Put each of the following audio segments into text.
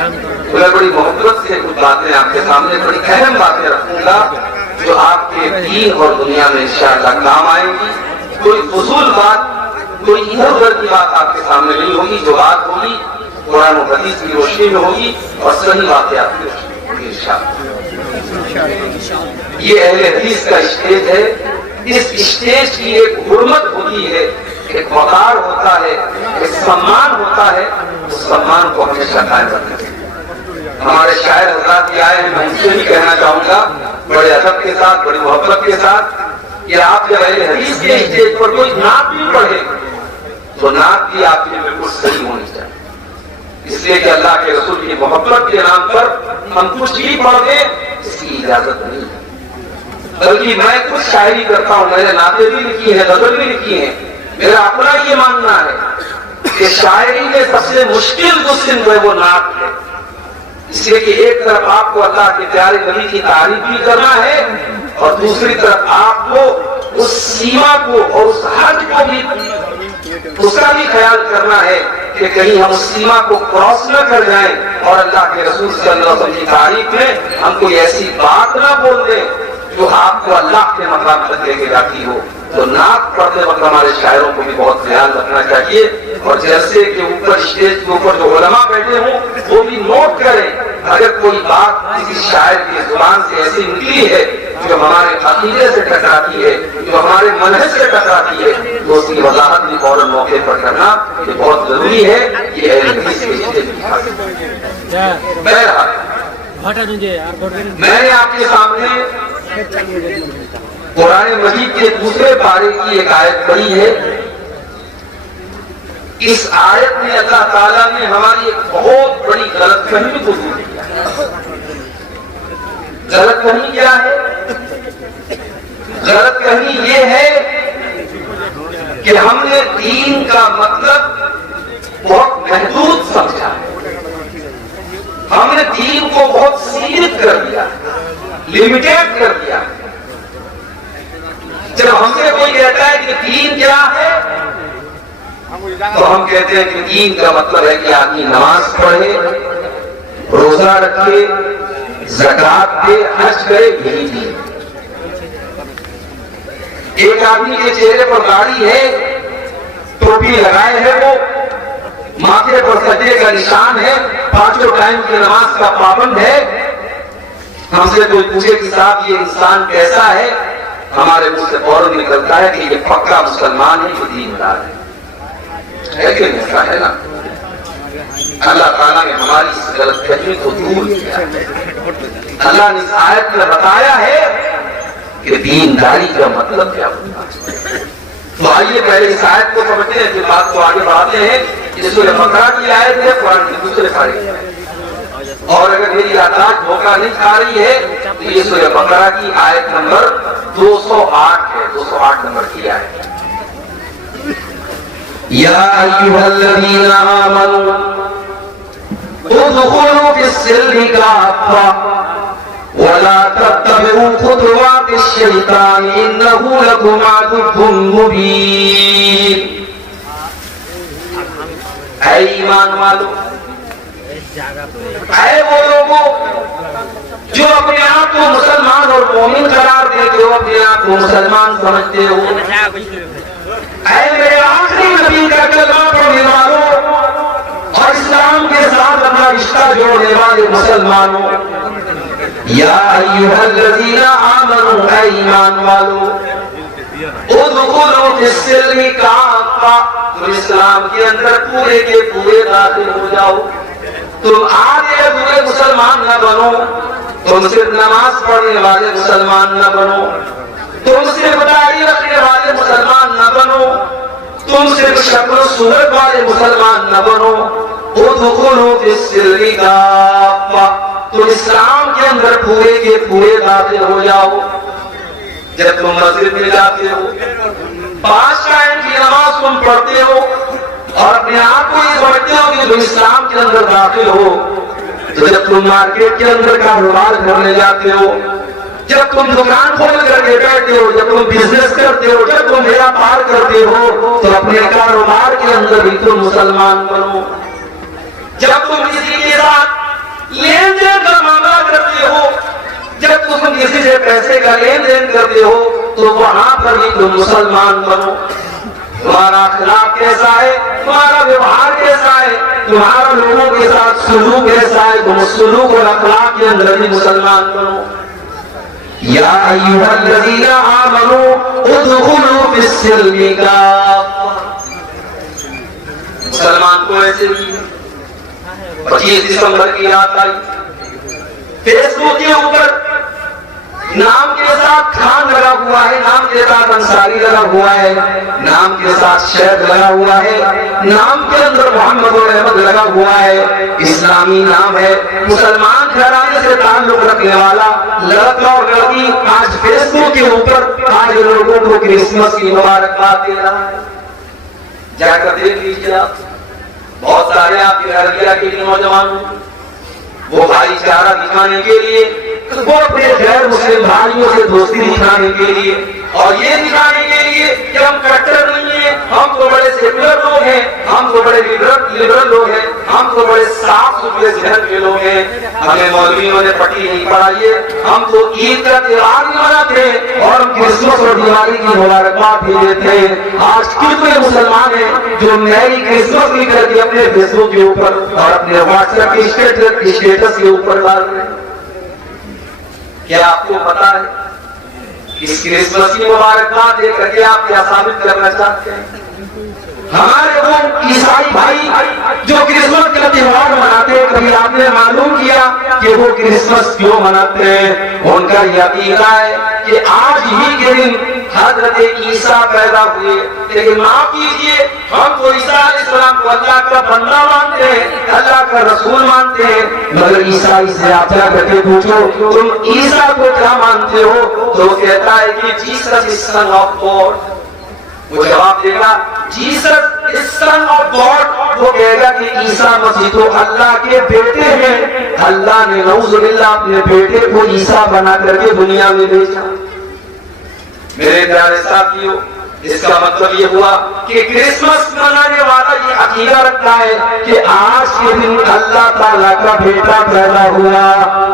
میں بڑی محبت سے کچھ باتیں آپ کے سامنے بڑی اہم باتیں رکھوں گا جو آپ کے دین اور دنیا میں انشاءاللہ کام آئیں گی. کوئی فضول بات، کوئی ادھر ادھر کی بات آپ کے سامنے نہیں ہوگی. جو بات ہوگی قرآن و حدیث کی روشنی میں ہوگی اور صحیح واقعات کی روشنی میں ہوگی انشاءاللہ. یہ اہل حدیث کا اسٹیج ہے. اس اسٹیج کی ایک حرمت ہوتی ہے، ایک وقار ہوتا ہے، ایک سمان ہوتا ہے. اس سمان کو ہمیشہ قائم رکھنا چاہیے. ہمارے شاعر حضرات بھی آئے ہیں، میں ان سے بھی کہنا چاہوں گا بڑے ادب کے ساتھ، بڑی محبت کے ساتھ کہ آپ جب اہل حدیث کے اسٹیج پر کوئی نعت بھی پڑھے تو نعت بھی آپ کی بالکل صحیح ہونی چاہیے. اس لیے کہ اللہ کے رسول کی محبت کے نام پر ہم کچھ بھی پڑھ دیں اس کی اجازت نہیں ہے. بلکہ میں کچھ شاعری کرتا ہوں، میں نے نعتیں بھی لکھی ہیں، غزل بھی لکھی ہیں. میرا اپنا یہ ماننا ہے کہ شاعری میں سب سے مشکل جو صنف ہے وہ نعت ہے. اس لیے کہ ایک طرف آپ کو اللہ کے پیارے نبی کی تعریف بھی کرنا ہے اور دوسری طرف آپ کو اس سیما کو اور اس حد کو بھی، اس کا بھی خیال کرنا ہے کہ کہیں ہم اس سیما کو کراس نہ کر جائیں اور اللہ کے رسول صلی اللہ علیہ وسلم کی تعریف میں ہم کوئی ایسی بات نہ بول دیں جو آپ کو اللہ کے مقام تک لے کے جاتی ہو. تو نعت پڑھتے وقت ہمارے شاعروں کو بھی بہت خیال رکھنا چاہیے اور جیسے کہ اوپر اسٹیج کے اوپر جو علماء بیٹھے ہوں وہ بھی نوٹ کریں اگر کوئی بات کسی شاعر کی زبان سے ایسی نکلی ہے جو ہمارے عقیدے سے ٹکراتی ہے، جو ہمارے منہج سے ٹکراتی ہے، تو اس کی وضاحت بھی فوراً موقع پر کرنا یہ بہت ضروری ہے. یہ اہل حدیث کے اسٹیج کی حاصل. بہرحال میں نے آپ کے سامنے قرآن مجید کے دوسرے پارے کی ایک آیت پڑھی ہے. اس آیت میں اللہ تعالیٰ نے ہماری ایک بہت بڑی غلط فہمی کو دور کیا. غلط فہمی کیا ہے؟ غلط فہمی یہ ہے کہ ہم نے دین کا مطلب بہت محدود سمجھا. ہم نے دین کو بہت سیمت کر دیا، لمیٹیڈ کر دیا. جب ہم سے کوئی کہتا ہے کہ دین کیا ہے تو ہم کہتے ہیں کہ دین کا مطلب ہے کہ آدمی نماز پڑھے، روزہ رکھے، زکات دے، حج کرے، یہی دین. ایک آدمی کے چہرے پر داڑھی ہے، ٹوپی لگائے ہے، وہ ماتھے پر سجدے کا نشان ہے، 5 ٹائم کی نماز کا پابند ہے. ہم سے کوئی پوچھے کہ صاحب یہ انسان کیسا ہے، ہمارے منہ سے فوراً نکلتا ہے کہ یہ پکا مسلمان ہے، یہ دیندار ہے. لیکن ایسا ہے نا، اللہ تعالیٰ نے ہماری اس غلط فہمی کو دور کیا. اللہ نے اس آیت میں بتایا ہے کہ دینداری کا مطلب کیا ہوتا ہے. تو آئیے پہلے اس آیت کو سمجھتے ہیں، پھر بات کو آگے بڑھاتے ہیں. یہ سورہ بقرہ کی آیت ہے، قرآن کی دوسرے پارے کی آیت. اور اگر میری یادداشت دھوکہ نہیں کھا رہی ہے تو یہ سورہ بقرہ کی آیت نمبر 208 ہے، 208 نمبر کی آیت. یا ایھا الذین آمنوا ادخلوا فی السلم کافۃ ولا تتبعوا خطوات الشیطان انہ لکم عدو مبین. اے ایمان والو، اے وہ لوگوں جو اپنے آپ کو مسلمان اور مومن قرار دیتے ہو، اپنے آپ کو مسلمان سمجھتے ہو، اے میرے آخری نبی کا کلمہ پڑھنے والوں اور اسلام کے ساتھ اپنا رشتہ جوڑنے والے مسلمانوں، یا ایھا الذین آمنوا، اے ایمان والو، ادخلوا فی السلم کافۃ، تم اسلام کے اندر پورے کے پورے داخل ہو جاؤ. تم آدھے ادھورے مسلمان نہ بنو، تم صرف نماز پڑھنے والے مسلمان نہ بنو، تم صرف داڑھی رکھنے والے مسلمان نہ بنو، تم صرف شکل و صورت والے مسلمان نہ بنو. ادخلوا فی السلم کافۃ، تم اسلام کے اندر پورے کے پورے داخل ہو جاؤ. جب تم مسجد میں جاتے ہو، 5 ٹائم کی نماز تم پڑھتے ہو اور اپنے آپ کو یہ سمجھتے ہو کہ تم اسلام کے اندر داخل ہو، تو جب تم مارکیٹ کے اندر کاروبار کرنے جاتے ہو، جب تم دکان کھول کر کے بیٹھتے ہو، جب تم بزنس کرتے ہو، جب تم ویاپار کرتے ہو، تو اپنے کاروبار کے اندر بھی تم مسلمان بنو. جب تم کسی کے ساتھ کرتے ہو تو وہاں پر بھی تم مسلمان بنو. تمہارا اخلاق کیسا ہے, تمہارا ویوہار کیسا ہے, تمہارا لوگوں کے ساتھ سلوک کیسا ہے, تم سلوک اور اخلاق کے اندر بھی مسلمان بنو. یا ایھا الذین آمنوا ادخلوا فی السلم کافہ. مسلمان کو ایسے بھی 25 دسمبر کی رات آئی, فیس بک کے اوپر نام کے ساتھ خان لگا ہوا ہے, نام کے ساتھ انصاری لگا ہوا ہے, نام کے ساتھ شیخ لگا ہوا ہے, نام کے اندر محمد اور احمد لگا ہوا ہے, اسلامی نام ہے, مسلمان گھرانے سے تعلق رکھنے والا لڑکا اور لڑکی آج فیس بک کے اوپر آج لوگوں کو کرسمس کی مبارکباد دے رہا ہے. جا کر دیکھ لیجیے آپ, بہت سارے آپ کے عربیہ کے نوجوان وہ بھائی چارہ دکھانے کے لیے, وہ اپنے غیر مسلم بھائیوں سے دوستی دکھانے کے لیے اور یہ دکھانے کے لیے کہ ہم کٹر نہیں ہیں, ہم تو بڑے سیکولر لوگ ہیں, ہم تو بڑے لبرل لوگ ہیں, ہم تو بڑے صاف ستھرے ذہن کے لوگ ہیں, ہمیں مولویوں نے پٹی نہیں پڑھائی ہے, ہم تو عید کا تہوار نہیں مناتے اور ہم کرسمس اور دیوالی کی مبارکباد بھی دیتے ہیں. آج کتنے مسلمان ہیں جو میری کرسمس لکھ کر کے اپنے فیس بک کے اوپر اور اپنے واٹس ایپ کے اسٹیٹس کے اوپر ڈال رہے ہیں. کیا آپ کو پتا ہے اس کرسمس کی مبارکباد دے کر کے آپ کیا ثابت کرنا چاہتے ہیں؟ ہمارے وہ عیسائی بھائی جو کرسمس کا تہوار مناتے ہیں, کبھی آپ نے معلوم کیا کہ وہ کرسمس کیوں مناتے ہیں؟ ان کا یہ عقیدہ ہے کہ آج ہی کے دن حضرت عیسیٰ پیدا ہوئے. لیکن معاف کیجیے, ہم تو عیسیٰ علیہ السلام کو اللہ کا بندہ مانتے ہیں, اللہ کا رسول مانتے ہیں, مگر عیسائی سے آپ جا کر کے پوچھو تم عیسیٰ کو کیا مانتے ہو, تو وہ کہتا ہے کہ Jesus is son of God. وہ جواب دے گا Jesus is son of God, وہ کہے گا کہ عیسیٰ مسیح تو اللہ کے بیٹے ہیں, اللہ نے نعوذ باللہ اپنے بیٹے کو عیسیٰ بنا کر کے دنیا میں بھیجا. میرے پیارے ساتھیوں, اس کا مطلب یہ ہوا کہ کرسمس منانے والا یہ عقیدہ رکھتا ہے کہ آج کے دن اللہ تعالیٰ کا بیٹا پیدا ہوا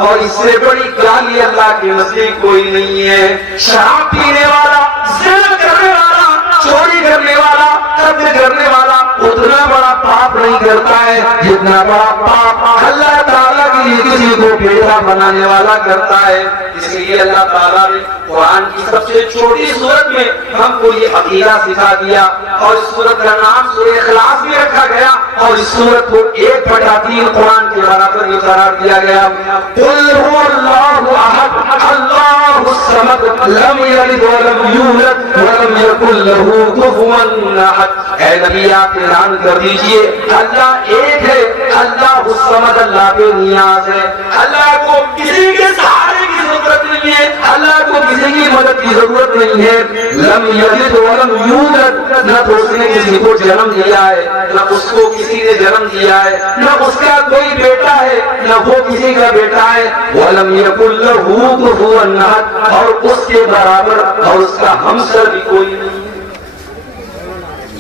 اور اس سے بڑی گالی اللہ کے نزدیک کوئی نہیں ہے. شراب پینے والا, زنا کرنے والا, چوری کرنے والا, قتل کرنے والا اتنا بڑا پاپ نہیں کرتا ہے جتنا بڑا پاپ اللہ تعالیٰ کے لیے کسی کو بیٹا بنانے والا کرتا ہے. اس لیے اللہ تعالیٰ نے قرآن کی سب سے چھوٹی سورت میں ہم کو یہ عقیدہ سکھا دیا اور اس سورت کا نام سورہ اخلاص میں رکھا گیا اور اس سورت کو 1/3 قرآن کے برابر قرار دیا گیا. قل هو الله احد الله الصمد لم یلد ولم یولد ولم یکن له کفوا احد. اے نبی آپ اعلان کر دیجئے اللہ ایک ہے, اللہ الصمد اللہ بے نیاز ہے, اللہ کو کسی کے سہارے کی ضرورت نہیں ہے, اللہ کو کسی کی مدد کی ضرورت نہیں ہے. لم یلد ولم یولد, نہ تو اس نے کسی کو جنم دیا ہے, نہ اس کو کسی نے جنم دیا ہے, نہ اس کا کوئی بیٹا ہے, نہ وہ کسی کا بیٹا ہے. ولم یکن لہ کفوا احد, اور اس کے برابر اور اس کا ہمسر بھی کوئی نہیں ہے.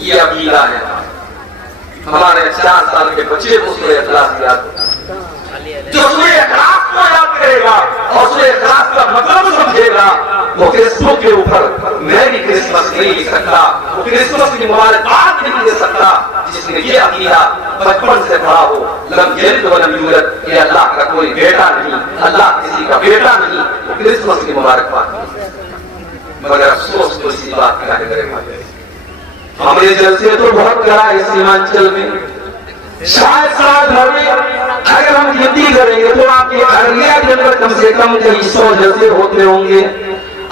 یہ عقیدہ ہے. ہمارے 4 سال کے بچے کو سورہ اخلاص یاد ہوتا ہے, جو سورہ اخلاص کو یاد کرے گا اور سورہ اخلاص کا مطلب سمجھے گا, وہ کرسمس کے اوپر میری کرسمس نہیں لکھ سکتا, وہ کرسمس کی مبارکباد نہیں دے سکتا جس نے یہ عقیدہ بچپن سے پڑھا ہو. لم یلد ولم یولد, یہ اللہ کا کوئی بیٹا نہیں, اللہ کسی کا بیٹا نہیں, وہ کرسمس کی مبارکباد. مگر افسوس تو اسی بات کا ہے میرے ہمارے جلسے تو بہت کرا ہے سیمانچل میں, شاید سال بھر میں اگر ہم گنتی کریں گے تو آپ کے ارلیہ کے اندر کم سے کم 100 جلسے ہوتے ہوں گے.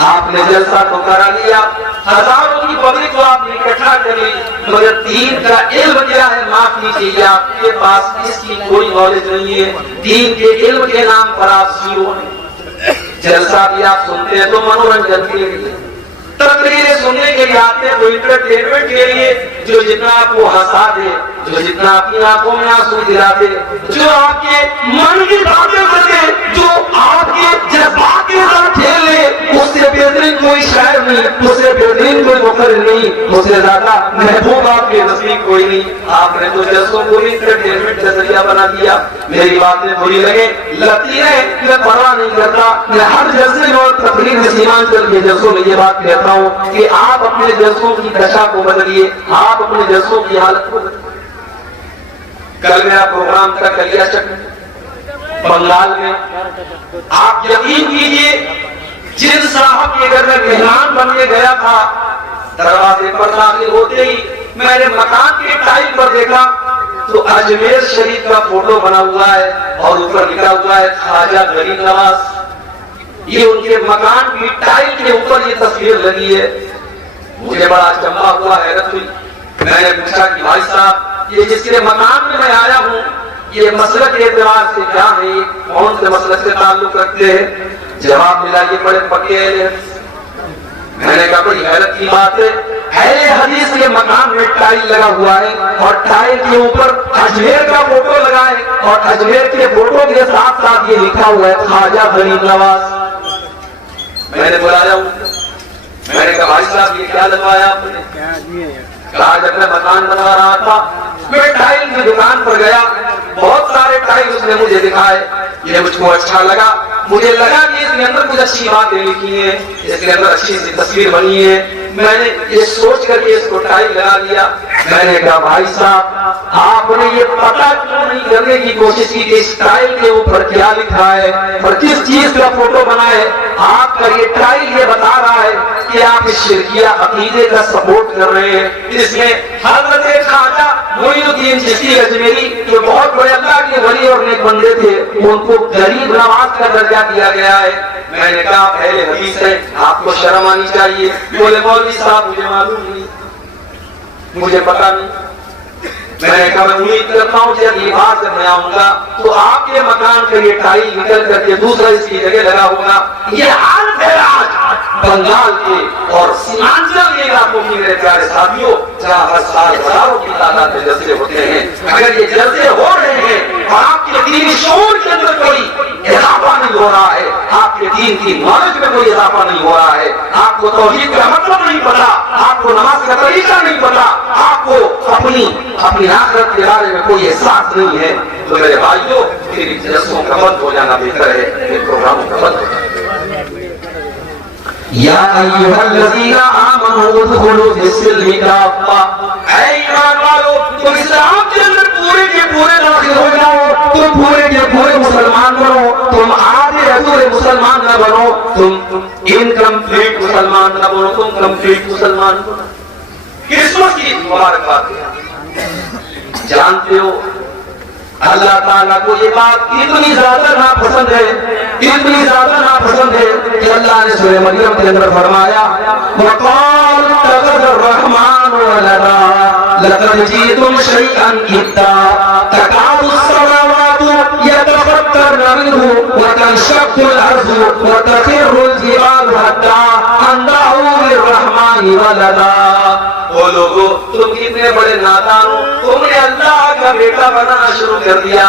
آپ نے جلسہ تو کرا لیا, ہزاروں کی پبلک کو آپ نے اکٹھا کر لی, مگر دین کا علم کیا ہے معاف نہیں چاہیے, آپ کے پاس اس کی کوئی نالج نہیں ہے. دین کے علم کے نام پر آپ زیرو ہیں. جلسہ بھی آپ سنتے ہیں تو منورنجن کے لیے, تقریریں سننے کے لیے آتے ہیں, تو انٹرٹینمنٹ کے لیے, جو جتنا آپ کو ہنسا دے, جو جتنا آپ کی آنکھوں میں آنسو دلا دے, جو آپ کے من کی باتیں کرے, جو آپ کے جذبات کے ساتھ کھیل لے, اس سے بہترین کوئی شاعر نہیں، مجھ سے بہترین کوئی مقرر نہیں، مجھ سے زیادہ محبوب آپ کے نزدیک کوئی نہیں. آپ نے تو جلسوں کو بھی انٹرٹینمنٹ کا ذریعہ بنا دیا. میری باتیں بری لگے لگتی ہے، میں پرواہ نہیں کرتا. میں ہر جلسے اور تقریر میں سیمانچل کے جلسوں میں یہ بات کہتا ہوں کہ آپ اپنے جلسوں کی دشا کو بدلیے، آپ اپنے جلسوں کی حالت کو بدلیے. کل میرا پروگرام تھا کلیا چک بنگال میں. آپ یقین کیجئے جن صاحب کے گھر میں مہمان بن کے گیا تھا، دروازے پر داخل ہوتے ہی میں نے مکان کے ٹائل پر دیکھا تو اجمیر شریف کا فوٹو بنا ہوا ہے اور اوپر لکھا ہوا ہے خواجہ غریب نواز. یہ ان کے مکان کی ٹائل کے اوپر یہ تصویر لگی ہے. مجھے بڑا چمبا ہوا، حیرت ہوئی. میں نے پوچھا کہ بھائی صاحب یہ جس کے مکان میں میں آیا ہوں یہ مسلک کے اعتبار سے کیا ہے، کون سے مسلک سے تعلق رکھتے ہیں؟ جواب ملا یہ بڑے پکے ہیں. میں نے کہا بڑی حیرت کی بات ہے، اہل حدیث کے مکان میں ٹائل لگا ہوا ہے اور ٹائل کے اوپر اجمیر کا فوٹو لگا ہے اور اجمیر کے فوٹو کے ساتھ ساتھ یہ لکھا ہوا ہے خواجہ غریب نواز. میں نے بلایا ہوں، میں نے کہا بھائی صاحب یہ کیا لگوایا آپ نے؟ کہا جب میں مکان بنا رہا تھا میں ٹائل کی دکان پر گیا، بہت سارے ٹائل اس نے مجھے دکھائے، یہ مجھ کو اچھا لگا. مجھے لگا کہ اس کے اندر کچھ اچھی باتیں لکھی ہیں، اس کے اندر اچھی سی تصویر بنی ہے. میں نے یہ سوچ کر کے اس کو ٹائل لگا دیا. میں نے کہا بھائی صاحب آپ نے یہ پتہ کیوں نہیں کرنے کی کوشش کی کہ اس ٹائل کے اوپر کیا لکھا ہے اور کس چیز کا فوٹو بنا ہے؟ آپ کا یہ ٹائل یہ بتا رہا ہے کہ آپ اس شرکیہ عقیدے کا سپورٹ کر رہے ہیں. اس میں حضرت خواجہ معین الدین چشتی اجمیری جو بہت بڑے اللہ کے ولی اور نیک بندے تھے ان کو غریب نواز کا درجہ دیا گیا ہے. میں نے کہا اہل حدیث ہے، آپ کو شرم آنی چاہیے. بولے مولوی صاحب مجھے معلوم نہیں، مجھے پتا نہیں. میں نے کہا میں امید کرتا ہوں کہ اگلی بار جب میں آؤں گا تو آپ کے مکان کا یہ ٹائل نکل کر کے دوسرا اس کی جگہ لگا ہوگا. یہ حال ہے آج بنگال کے اور سیمانچل کے علاقوں کی میرے پیارے ساتھیوں، جہاں ہر سال ہزاروں کی تعداد میں جلسے ہوتے ہیں. اگر یہ جلسے ہو رہے ہیں اور آپ کے دینی شعور کے اندر کوئی اضافہ نہیں ہو رہا ہے، آپ کے دین کی نالج میں کوئی اضافہ نہیں ہو رہا ہے، آپ کو توحید کا مطلب نہیں پتا، آپ کو نماز کا طریقہ نہیں پتا، آپ کو اپنی آخرت کے بارے میں کوئی احساس نہیں ہے، تو میرے بھائیوں میری جلسوں کا بند ہو جانا بہتر ہے، میرے پروگراموں کا بند ہو جانا. یا ایھا الذین آمنوا ادخلوا فی السلم کافہ، اے ایمان والو تم اسلام کے اندر پورے کے پورے داخل ہو جاؤ. تم پورے کے پورے مسلمان بنو، تم آدھے ادھورے مسلمان نہ بنو، تم انکمپلیٹ مسلمان نہ بنو، تم کمپلیٹ مسلمان بنو. کرسمس کی مبارکباد ہے. جانتے ہو اللہ تعالیٰ کو یہ بات اتنی زیادہ ناپسند ہے، اتنی زیادہ ناپسند ہے کہ اللہ نے سورہ مریم کے اندر فرمایا وَقَالَ اتَّخَذَ الرَّحْمَنُ وَلَدًا لَقَدْ جِئْتُمْ شَيْئًا إِدًّا تَكَادُ السَّمَاوَاتُ يَتَفَطَّرْنَ مِنْهُ وَتَنشَقُّ الْأَرْضُ وَتَخِرُّ الْجِبَالُ هَدًّا أَن دَعَوْا لِلرَّحْمَنِ وَلَدًا. وہ لوگوں تم کتنے بڑے نادان ہو، تم نے اللہ کا بیٹا بنانا شروع کر دیا.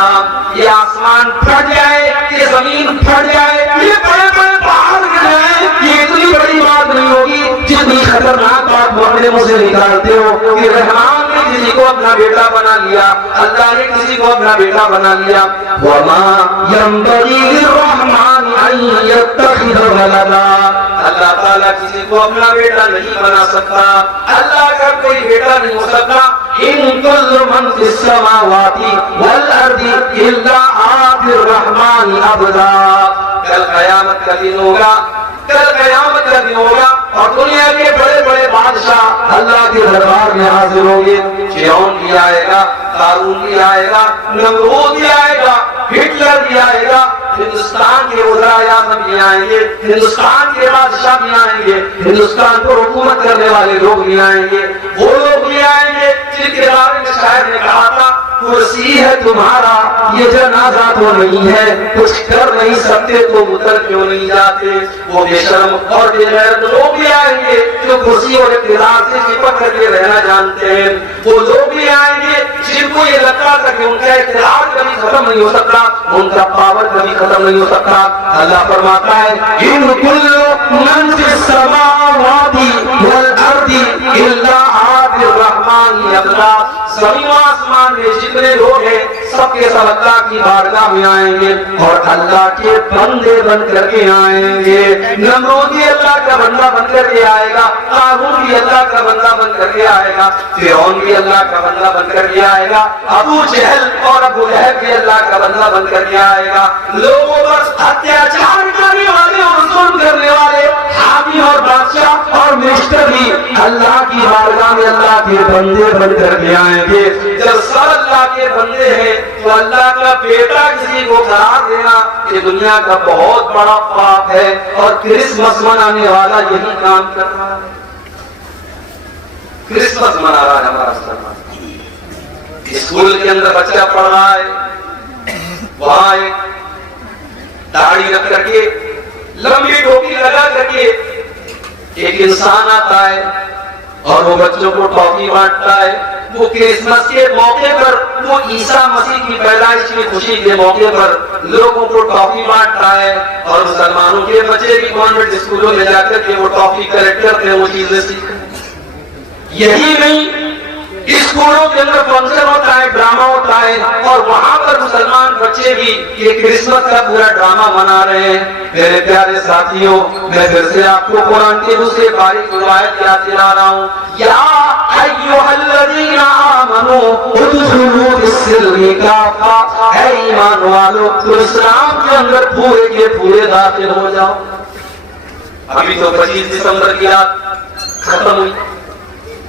یہ آسمان پھٹ جائے، یہ زمین پھٹ جائے، یہ بڑے بڑے پہاڑ گر جائیں، یہ اتنی بڑی بات نہیں ہوگی جتنی خطرناک بات وہ اپنے منہ سے نکالتے ہو کہ رحمان نے کسی کو اپنا بیٹا بنا لیا، اللہ نے کسی کو اپنا بیٹا بنا لیا. وَمَا يَنبَغِي لِلرَّحْمَنِ أَن يَتَّخِذَ وَلَدًا. اللہ تعالیٰ کسی کو اپنا بیٹا نہیں بنا سکتا، اللہ کا کوئی بیٹا نہیں ہو سکتا. ان کل من فی السماوات والارض الا آتی الرحمن عبدا. کل قیامت کا دن ہوگا، کل قیامت کا دن ہوگا اور دنیا کے بڑے بڑے بادشاہ اللہ کے دربار میں حاضر ہوں گے. فرعون بھی آئے گا، قارون بھی آئے گا، نمرود بھی آئے گا، ہٹلر بھی آئے گا، ہندوستان کے وزرائے اعظم بھی آئیں گے، ہندوستان کے بادشاہ بھی آئیں گے، ہندوستان کو حکومت کرنے والے لوگ بھی آئیں گے. وہ لوگ بھی آئیں گے جن کے بارے میں شاعر نے کہا تھا کرسی ہے تمہارا یہ جنازہ تو نہیں ہے، کچھ کر نہیں سکتے تو اتر کیوں نہیں جاتے. وہ بے شرم اور بے غیرت لوگ بھی آئیں گے جو کرسی اور اقتدار سے چپک کر کے رہنا جانتے ہیں. وہ لوگ بھی آئیں گے جن کو یہ لگتا تھا کہ ان کا اقتدار کبھی ختم نہیں ہو سکتا، ان کا پاور کبھی ختم نہیں ہو سکتا. اللہ فرماتا ہے ان کل من فی السماوات الا آتِ الرحمن عبدا، زمین و آسمان میں جتنے لوگ ہیں سب کے سب اللہ کی بارگاہ میں آئیں گے اور اللہ کے بندے بن کر کے آئیں گے۔ نمرود بھی اللہ کا بندہ بن کر کے آئے گا، قارون بھی اللہ کا بندہ بن کر کے آئے گا، فرعون بھی اللہ کا بندہ بن کر کے آئے گا، ابو جہل اور ابو لہب بھی اللہ کا بندہ بن کر کے آئے گا۔ لوگوں پر اتیاچار کرنے والے اور ظلم کرنے والے حامی اور بادشاہ اور منسٹر بھی اللہ کی بارگاہ میں اللہ کے بندے بن کر کے آئیں گے۔ جب سب اللہ کے بندے ہیں تو اللہ کا بیٹا کسی کو قرار دینا یہ دنیا کا بہت بڑا پاپ ہے، اور کرسمس منانے والا یہی کام کر رہا ہے۔ کرسمس منا رہا ہے ہمارا مسلمان، اسکول کے اندر بچہ پڑھ رہا ہے، وہاں ایک داڑھی رکھ کر کے لمبی ٹوپی لگا کر کے ایک انسان آتا ہے اور وہ بچوں کو ٹافی بانٹتا ہے۔ وہ کرسمس کے موقع پر، وہ عیسیٰ مسیح کی پیدائش کی خوشی کے موقع پر لوگوں کو ٹافی بانٹتا ہے، اور مسلمانوں کے بچے بھی کانوینٹ اسکولوں میں جا کر کے وہ ٹافی کلیکٹ کرتے ہیں، وہ چیزیں سیکھتے ہیں۔ یہی نہیں، اسکولوں کے اندر فنکشن ہوتا ہے، ڈرامہ ہوتا ہے، اور وہاں پر مسلمان بچے بھی یہ کرسمس کا پورا ڈرامہ منا رہے ہیں۔ میرے پیارے ساتھیوں، میں پھر سے آپ کو قرآن کی دوسری باریک روایت یاد دلا رہا ہوں۔ یا ایھا الذین آمنوا ادخلوا فی السلم کافہ، اے ایمان والو تم اسلام کے اندر پورے کے پورے داخل ہو جاؤ۔ ابھی تو 25 دسمبر کی رات ختم ہوئی،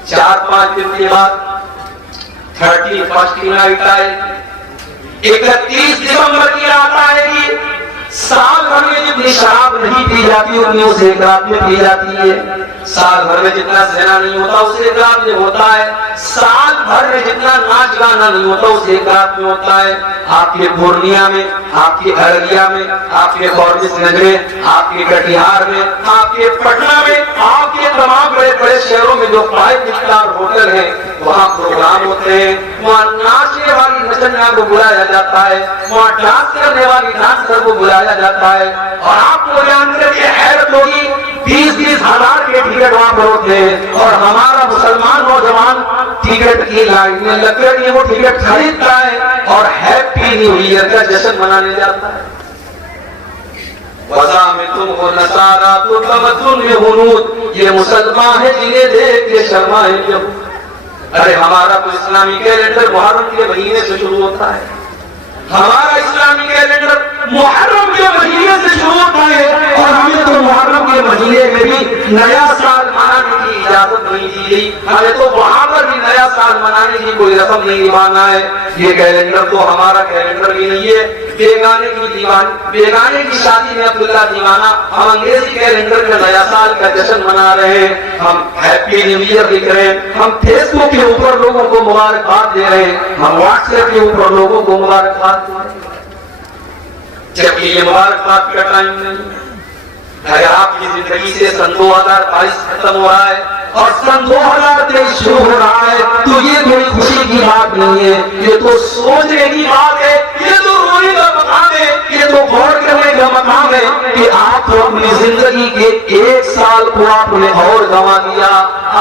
4-5 دن کے بعد 31st کی نائٹ آئے، 31 دسمبر کی رات آئے گی۔ سال بھر میں جتنی شراب نہیں پی جاتی اتنی اس ایک رات میں پی جاتی ہے۔ سال بھر میں جتنا زنا نہیں ہوتا اس ایک رات میں ہوتا ہے۔ سال بھر میں جتنا ناچ گانا نہیں ہوتا اس ایک رات میں ہوتا ہے۔ آپ کے پورنیا میں، آپ کے ارریا میں، آپ کے فاربس نگر میں، آپ کے کٹیہار میں، آپ کے پٹنہ میں، آپ کے تمام بڑے بڑے شہروں میں جو 5 اسٹار ہوٹل ہیں وہاں پروگرام ہوتے ہیں، وہاں ناچنے والی نچنیا کو بلایا جاتا ہے، وہاں ڈانس کرنے والی ڈانسر کو بلایا جاتا ہے، اور آپ کو جان کر کے حیرت ہوگی 20-20 ہزار کے ٹکٹ وہاں پر ہوتے ہیں، اور ہمارا مسلمان نوجوان ٹکٹ کی لائن میں لگ کر یہ وہ ٹکٹ خریدتا ہے اور ہیپی نیو ایئر کا جشن منانے جاتا ہے۔ وَزَعَمْتُمْ وَنَصَارَىٰ تُتَّخِذُونَ هُنُودًا، یہ مسلمان ہے جنہیں دیکھ کے شرمائیں یہود۔ ارے ہمارا تو اسلامی کیلنڈر محرم کے مہینے سے شروع ہوتا ہے، ہمارا اسلامی کیلنڈر محرم کے مہینے سے شروع ہوتا ہے، اور ہمیں تو محرم کے مہینے میں بھی نیا سال منانے کی اجازت نہیں دی گئی، ہمیں تو وہاں پر بھی نیا سال منانے کی کوئی رسم نہیں نبھانا ہے۔ یہ کیلنڈر تو ہمارا کیلنڈر بھی نہیں ہے، بیگانے کی شادی میں عبداللہ دیوانہ، ہم انگریزی کیلنڈر کا نیا سال کا جشن منا رہے ہیں، ہم ہیپی نیو ایئر لکھ رہے ہیں، ہم فیس بک کے اوپر لوگوں کو مبارکباد دے رہے ہیں، ہم واٹس ایپ کے اوپر لوگوں کو مبارکباد دے رہے ہیں، جبکہ یہ مبارکباد کا ٹائم نہیں۔ اگر آپ کی زندگی سے سن 2022 ختم ہو رہا ہے اور سن 2023 شروع ہو رہا ہے تو یہ کوئی خوشی کی بات نہیں ہے، یہ تو سوچنے کی بات ہے، یہ تو رونے کا مقام ہے، یہ تو غور کرنے کا مقام ہے کہ آپ تو اپنی زندگی کے 1 سال کو آپ نے اور گنوا دیا،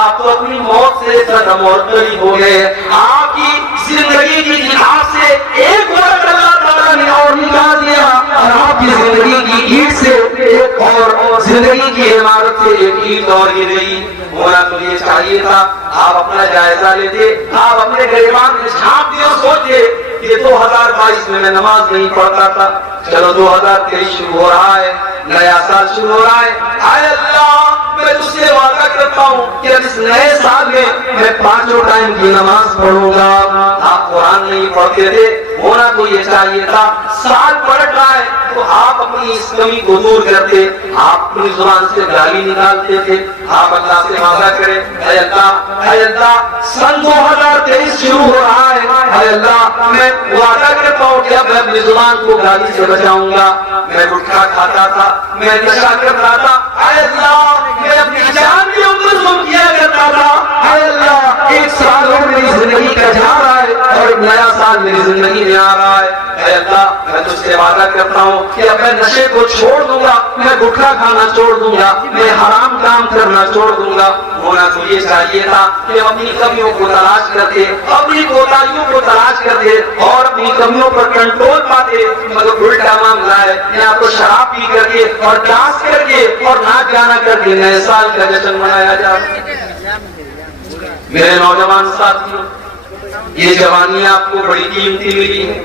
آپ تو اپنی موت سے قدم اور قریب ہو گئے، آپ کی زندگی کی کتاب سے ایک ورق اللہ تعالیٰ نے اور نکال دیا، اور آپ کی زندگی کی اینٹ سے ایک اور زندگی کی عمارت سے ایک اینٹ اور گر گئی۔ ہونا تو یہ چاہیے تھا آپ اپنا جائزہ لیتے، آپ اپنے گریبان میں جھانک دے اور سوچے کہ 2022 میں نماز نہیں پڑھتا تھا، چلو 2023 شروع ہو رہا ہے، نیا سال شروع ہو رہا ہے، اے اللہ میں تجھ سے وعدہ کرتا ہوں کہ اس نئے سال میں 5 ٹائم کی نماز پڑھوں گا۔ آپ قرآن نہیں پڑھتے تھے، ہونا تو یہ چاہیے تھا سال پلٹ رہا ہے تو آپ اپنی اس کمی کو دور کرتے، آپ اپنی زبان سے گالی نکالتے تھے، آپ اللہ سے وعدہ کریں اے اللہ سن 2023 شروع ہو رہا ہے، اے اللہ میں وعدہ کرتا ہوں کہ اب میں اپنی زبان کو گالی سے بچاؤں گا، میں گٹکا کھاتا تھا، میں نشہ کرتا تھا، اے اللہ میں اپنی جان کے اوپر ظلم کیا کرتا تھا، اے اللہ 1 سال اور میری زندگی کا جا رہا ہے اور ایک نیا سال میری زندگی میں آ رہا ہے، اے اللہ میں تجھ سے وعدہ کرتا ہوں کہ اب میں نشے کو چھوڑ دوں گا، میں گٹکا کھانا چھوڑ دوں گا، میں حرام کام کرنا چھوڑ دوں گا۔ ہونا تو یہ چاہیے تھا کہ اپنی کمیوں کو تلاش کرتے، اپنی کوتاہیوں کو تلاش کرتے اور اپنی کمیوں پر کنٹرول پاتے، مگر الٹا معاملہ ہے، یا تو شراب پی کر کے اور ڈانس کر کے اور ناچ گانا کر کے نئے سال کا جشن منایا جائے۔ میرے نوجوان ساتھیوں، یہ جوانی آپ کو بڑی قیمتی ملی ہے،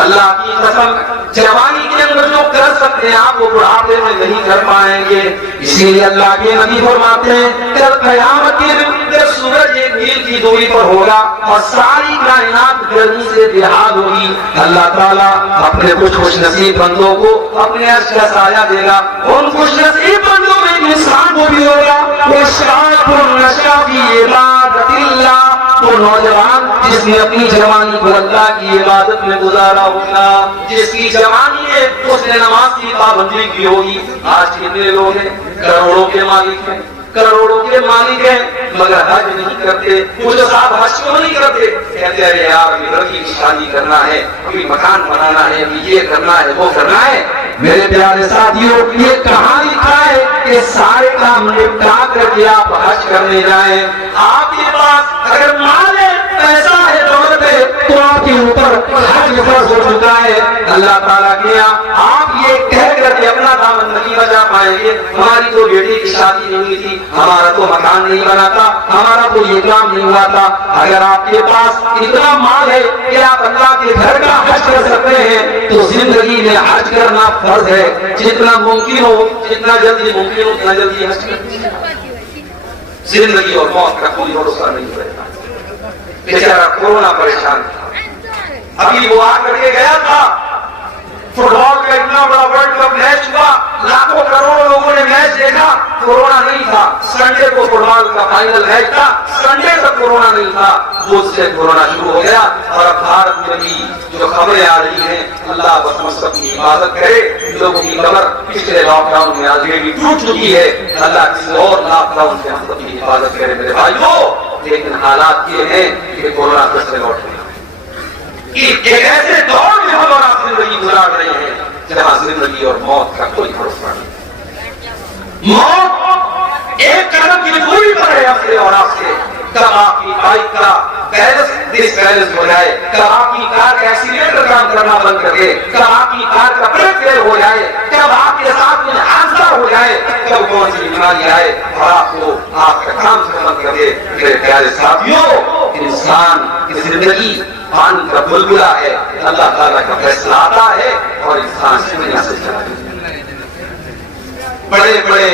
اللہ کی قسم جوانی کے اندر جو کر سکتے ہیں آپ وہ بڑھاپے میں نہیں کر پائیں گے۔ اسی لیے اللہ کے نبی فرماتے ہیں کل قیامت کے دن جب سورج ایک میل کی دوری پر ہوگا اور ساری کائنات گرمی سے بےحال ہوگی، اللہ تعالیٰ اپنے کچھ خوش نصیب بندوں کو اپنے عرش کا سایہ دے گا۔ ان خوش نصیب بندوں میں انسان کو بھی ہوگا وہ شاپ نشا کی عبادت اللہ، وہ نوجوان جس نے اپنی جوانی کو اللہ کی عبادت میں گزارا ہوگا، جس کی جوانی ہے اس نے نماز کی پابندی کی ہوگی۔ آج کتنے لوگ ہیں کروڑوں کے مالک ہیں، کروڑوں کے مالک ہیں مگر حج نہیں کرتے۔ مجھے صاحب حج کیوں نہیں کرتے؟ کہتے ہیں یار ابھی لڑکی کی شادی کرنا ہے، ابھی مکان بنانا ہے، ابھی یہ کرنا ہے وہ کرنا ہے۔ میرے پیارے ساتھیوں، یہ کہاں لکھا ہے کہ سارے کام نپٹا کر کے آپ حج کرنے جائیں؟ آپ کے پاس اگر مال ہے، پیسہ ہے، دولت ہے تو آپ کے اوپر حج فرض ہو چکا ہے۔ اللہ تعالیٰ کے یہاں آپ یہ کہہ کر کے اپنا دامن نہیں بچا پائیں گے ہماری تو بیٹی کی شادی نہیں ہوئی تھی، ہمارا تو مکان نہیں بنا تھا، ہمارا تو یہ کام نہیں ہوا تھا۔ اگر آپ کے پاس اتنا مال ہے کہ آپ اللہ کے گھر کا حج کر سکتے ہیں تو زندگی میں حج کرنا فرض ہے۔ جتنا ممکن ہو، جتنا جلدی ممکن ہو اتنا جلدی حج کرنا۔ زندگی اور موت کا کوئی بھروسہ نہیں رہتا۔ بیچارہ کورونا پریشان تھا، ابھی وہ آ کر کے گیا تھا، فٹ بال کا اتنا بڑا ورلڈ کپ میچ ہوا، لاکھوں کروڑوں لوگوں نے میچ دیکھا، کورونا نہیں تھا۔ سنڈے کو فٹ بال کا فائنل میچ تھا، سنڈے تک کورونا نہیں تھا، اس سے کورونا شروع ہو گیا۔ اور اب بھارت میں بھی جو خبریں آ رہی ہیں، اللہ بس ہم سب کی حفاظت کرے۔ لوگوں کی خبر پچھلے لاک ڈاؤن میں آج بھی ٹوٹ چکی ہے، اللہ کسی اور لاک ڈاؤن سے ہم سب کی حفاظت کرے میرے بھائیوں۔ لیکن حالات یہ ہیں کہ کورونا پھر سے لوٹ گیا۔ ایک ایسے دور میں ہم اور آپ زندگی گزار رہے ہیں جہاں زندگی اور موت کا کوئی بھروسہ نہیں۔ موت ایک قدم کی دوری پر ہے آپ سے اور آپ سے۔ کب آپ کی بائک کا بیلنس ہو جائے، کب آپ کی کار کا ایکسیلیٹر کام کرنا بند کر دے، کب آپ کی کار کا بریک فیل ہو جائے، کب آپ کے ساتھ میں حادثہ ہو جائے، کب کون سی بیماری آئے اور آپ کو آپ کا کام سے بند کر دے۔ میرے پیارے ساتھیوں، انسان کی زندگی پانی کا بلبلا ہے، اللہ تعالیٰ کا فیصلہ آتا ہے اور انسان دنیا سے چلا جاتا ہے۔ بڑے بڑے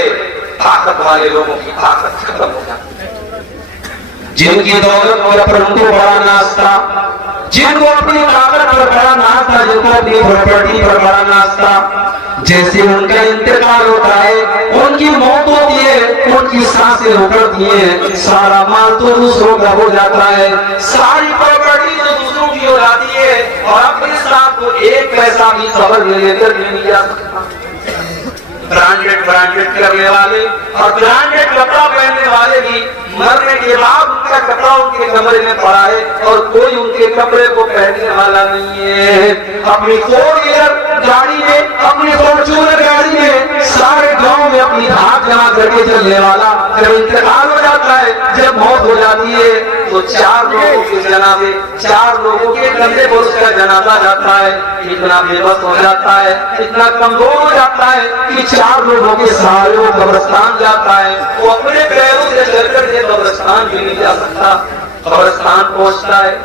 طاقت والے لوگوں کی طاقت ختم ہو جاتی ہے، جن کی دولت پر ان کو بڑا ناز تھا، جن کو اپنی طاقت پر بڑا ناز تھا، جن کو اپنی پراپرٹی پر بڑا ناز تھا، جیسے ان کا انتقال ہوتا ہے، ان کی موت ہوتی ہے، ان کی سانسیں اکڑتی ہیں، سارا مال تو دوسروں کا ہو جاتا ہے، ساری پراپرٹی جو دوسروں کی ہو جاتی ہے اور اپنے ساتھ کو ایک پیسہ بھی قبر میں لے کر نہیں جا سکتا۔ برانڈیڈ کرنے والے اور برانڈیڈ کپڑا پہننے والے بھی مرنے کے بعد ان کا کپڑا ان کے کمرے میں پڑا ہے اور کوئی ان کے کپڑے کو پہننے والا نہیں ہے۔ اپنی فور ویلر گاڑی میں، اپنی فارچونر گاڑی میں سارے گاؤں میں اپنی دھاک جمع کر کے چلنے والا جب انتقال ہو جاتا ہے، جب موت ہو جاتی ہے تو چار لوگوں کے جنازے، چار لوگوں کے کندھے پر اس کا جنازہ جاتا ہے۔ اتنا بے بس ہو جاتا ہے، اتنا کمزور ہو جاتا ہے کہ چار لوگوں کے سہارے وہ قبرستان جاتا ہے، وہ اپنے پیروں سے چل کر کے قبرستان بھی نہیں جا سکتا۔ قبرستان پہنچتا ہے،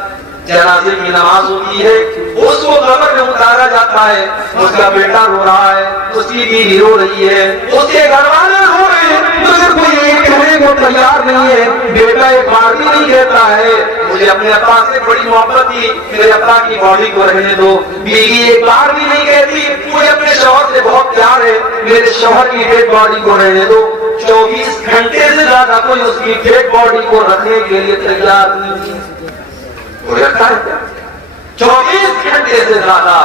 جنازے کی نماز ہوتی ہے، اس کو قبر میں اتارا جاتا ہے، اس کا بیٹا رو رہا ہے، اس کی بیوی رو رہی ہے، اس کے گھر والے رو رہے ہیں، مگر کوئی یہ کہنے کو تیار نہیں ہے۔ بیٹا ایک بار بھی نہیں کہتا ہے مجھے اپنے ابا سے بڑی محبت تھی، میرے ابا کی باڈی کو رہنے دو۔ بیوی ایک بار بھی نہیں کہتی مجھے اپنے شوہر سے بہت پیار ہے، میرے شوہر کی ڈیڈ باڈی کو رہنے دو۔ 24 گھنٹے سے زیادہ کوئی اس کی ڈیڈ باڈی کو رکھنے کے لیے تیار نہیں ہے۔ کوئی رکھتا ہے کیا؟ 24 گھنٹے سے زیادہ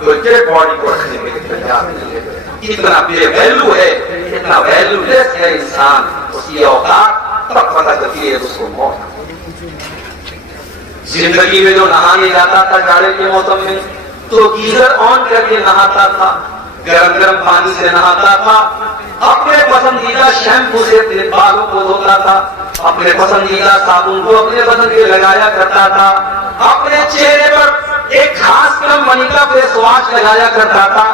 کوئی ڈیڈ باڈی کو رکھنے کے لیے تیار نہیں ہے۔ اتنا بے ویلو ہے، اتنا ویلو لیس ہے انسان، اس کی اوقات تب پتہ چلتی ہے اس کو موت۔ زندگی میں جو نہانے جاتا تھا جاڑے کے موسم میں تو گیزر آن کر کے نہاتا تھا، گرم گرم پانی سے نہاتا تھا، اپنے پسندیدہ شیمپو سے اپنے بالوں کو دھوتا تھا، اپنے پسندیدہ صابن کو اپنے بدن پہ لگایا کرتا تھا، اپنے چہرے پر ایک خاص کمپنی کا فیس واش لگایا کرتا تھا۔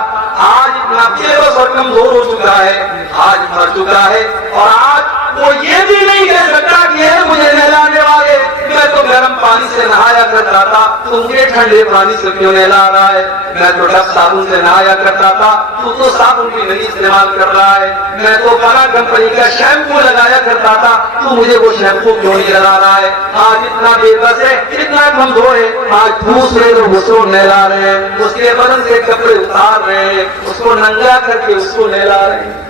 آج اتنا بے بس اور کمزور ہو چکا ہے، آج مر چکا ہے، اور آج وہ یہ بھی نہیں کہہ سکتا کہ یہ مجھے نہلانے والے، میں تو گرم پانی سے نہایا کرتا تھا، تو مجھے ٹھنڈے پانی سے کیوں نہلا رہا ہے؟ میں تو ڈب صابن سے نہایا کرتا تھا، تو صابن بھی نہیں استعمال کر رہا ہے، میں تو فلاں کمپنی کا شیمپو لگایا کرتا تھا، تو مجھے وہ شیمپو کیوں نہیں لگا رہا ہے؟ آج اتنا بے بس ہے، اتنا کمزور ہے، آج دوسرے لوگ اس کو نہلا رہے ہیں، اس کے بدن سے کپڑے اتار رہے ہیں، اس کو ننگا کر کے اس کو نہلا رہے ہیں۔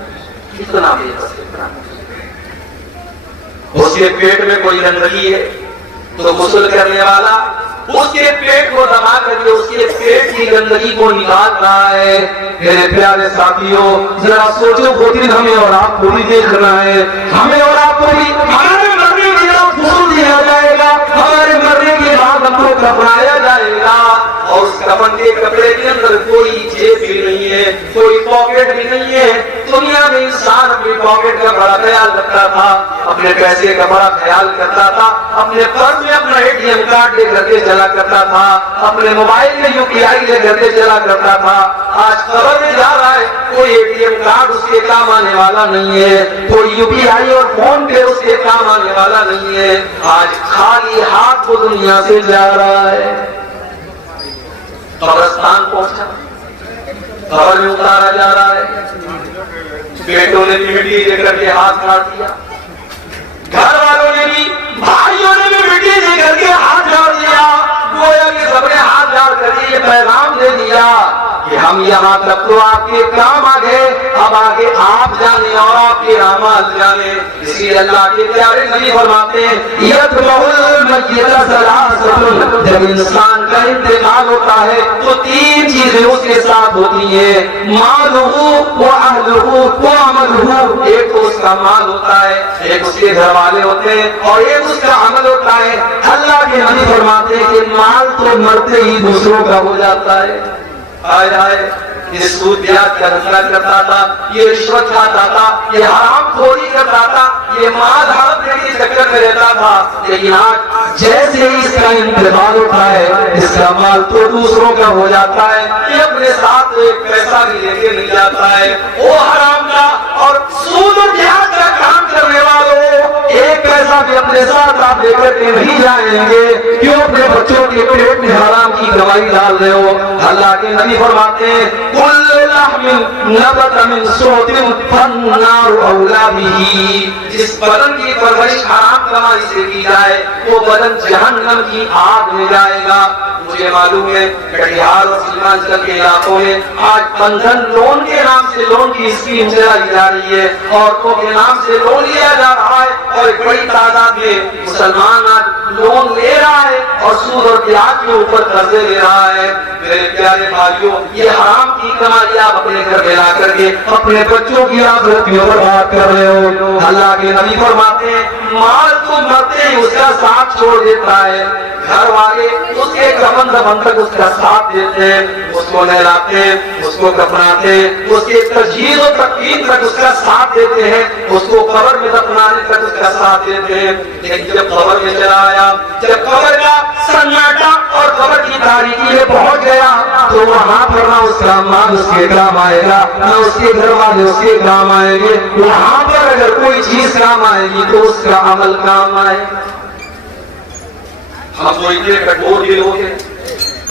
اتنا بے بس ہے۔ اس کے پیٹ میں کوئی گندگی ہے تو غسل کرنے والا اس کے پیٹ کو دبا کر کے اس کے پیٹ کی گندگی کو نکال رہا ہے۔ میرے پیارے ساتھیوں، ذرا سوچو، وہ دن ہمیں اور آپ کو بھی دیکھنا ہے، ہمیں اور آپ کو بھی ہمارے مرنے کے بعد غسل دیا جائے گا، ہمارے مرنے کے بعد ہم کو کفنایا جائے گا، اور اس کفن کے کپڑے کے اندر کوئی جیب بھی نہیں ہے، کوئی پاکٹ بھی نہیں ہے۔ دنیا میں انسان اپنی پاکٹ کا بڑا خیال رکھتا تھا، اپنے پیسے کا بڑا خیال کرتا تھا، اپنے پرس میں اپنا ATM کارڈ لے کر کے چلا کرتا تھا، اپنے موبائل میں UPI لے کر کے چلا کرتا تھا۔ آج قبر میں جا رہا ہے، کوئی ATM کارڈ اس کے کام آنے والا نہیں ہے، کوئی UPI اور فون پے اس کے کام آنے والا نہیں ہے، آج خالی ہاتھ وہ دنیا سے جا رہا ہے۔ قبرستان پہنچا، قبر میں اتارا جا رہا ہے، بیٹوں نے بھی مٹی دے کر کے ہاتھ جھاڑ دیا، گھر والوں نے بھی، بھائیوں نے بھی مٹی دے کر کے ہاتھ جھاڑ دیا، گویا کہ سب نے ہاتھ جھاڑ کر کے یہ پیغام دے دیا کہ ہم یہاں تک تو آپ کے کام آ گئے، اب آگے آپ جانے اور آپ کے اعمال جانے۔ اسی لیے اللہ کے پیارے نبی فرماتے ہیں یتبع المیت ثلاثۃ، جب انسان کا انتقال ہوتا ہے تو تین چیزیں اس کے ساتھ ہوتی ہیں، مالہ واہلہ وعملہ، ایک تو اس کا مال ہوتا ہے، ایک اس کے گھر والے ہوتے ہیں، اور ایک اس کا عمل ہوتا ہے۔ اللہ کے نبی فرماتے ہیں کہ مال تو مرتے ہی دوسروں کا ہو جاتا ہے۔ آئے آئے، یہ سود بیاج کا دھندا کرتا تھا، یہ رشوت کھاتا تھا، یہ حرام خوری کرتا تھا، یہ مال ہڑپنے کے چکر میں رہتا تھا، لیکن آج جیسے ہی اس کا انتقال ہوتا ہے اس کا مال تو دوسروں کا ہو جاتا ہے، یہ اپنے ساتھ ایک پیسہ بھی لے کے نہیں جاتا ہے۔ وہ حرام کا اور سود و بیاج کا کام کرنے والوں، ایک پیسہ بھی اپنے ساتھ آپ لے کر کے نہیں جائیں گے، کیوں اپنے بچوں کے پیٹ میں حرام کی کمائی ڈال رہے ہو؟ اللہ کے نبی فرماتے ہیں کل لحم نبت من سوت فالنار اولی بہ، جس بدن کی پرورش حرام کمائی سے کی جائے وہ بدن جہنم کی آگ میں جائے گا۔ مجھے معلوم ہے کٹیہار اور سیمانچل کے علاقوں میں آج بندھن لون کے نام سے لون کی اسکیم چلائی جا رہی ہے، عورتوں کے نام سے لون لیا جا رہا ہے، اور ایک بڑی تعداد میں مسلمان آج لون لے رہا ہے اور سود اور بیاج کے اوپر قرضے لے رہا ہے۔ میرے پیارے بھائیوں، یہ حرام کی کمائی آپ اپنے گھر میں لا کر کے اپنے بچوں کی آخرتیوں پر بات کر رہے ہو۔ اللہ کے نبی فرماتے ہیں مال تو مرتے ہی اس کا ساتھ چھوڑ دیتا ہے، گھر والے اس کے کفن دفن تک اس کا ساتھ دیتے ہیں، اس کو نہلاتے ہیں، اس کو کفناتے ہیں، اس کے تجہیز و تکفین تک اس کا ساتھ دیتے ہیں، اس کو قبر میں دفنانے تک اس کا ساتھ دیتے ہیں۔ لیکن جب قبر میں چلا آیا، جب قبر کا سناٹا اور قبر کی تاریکی میں پہنچ گیا تو وہاں پر نہ اس کا مال اس کے کام آئے گا، نہ اس کے گھر والے اس کے کام آئیں گے۔ وہاں پر اگر کوئی چیز کام آئے گی تو اس کا عمل کام آئے گا۔ ہم تو اتنے کٹور کے لوگ ہیں،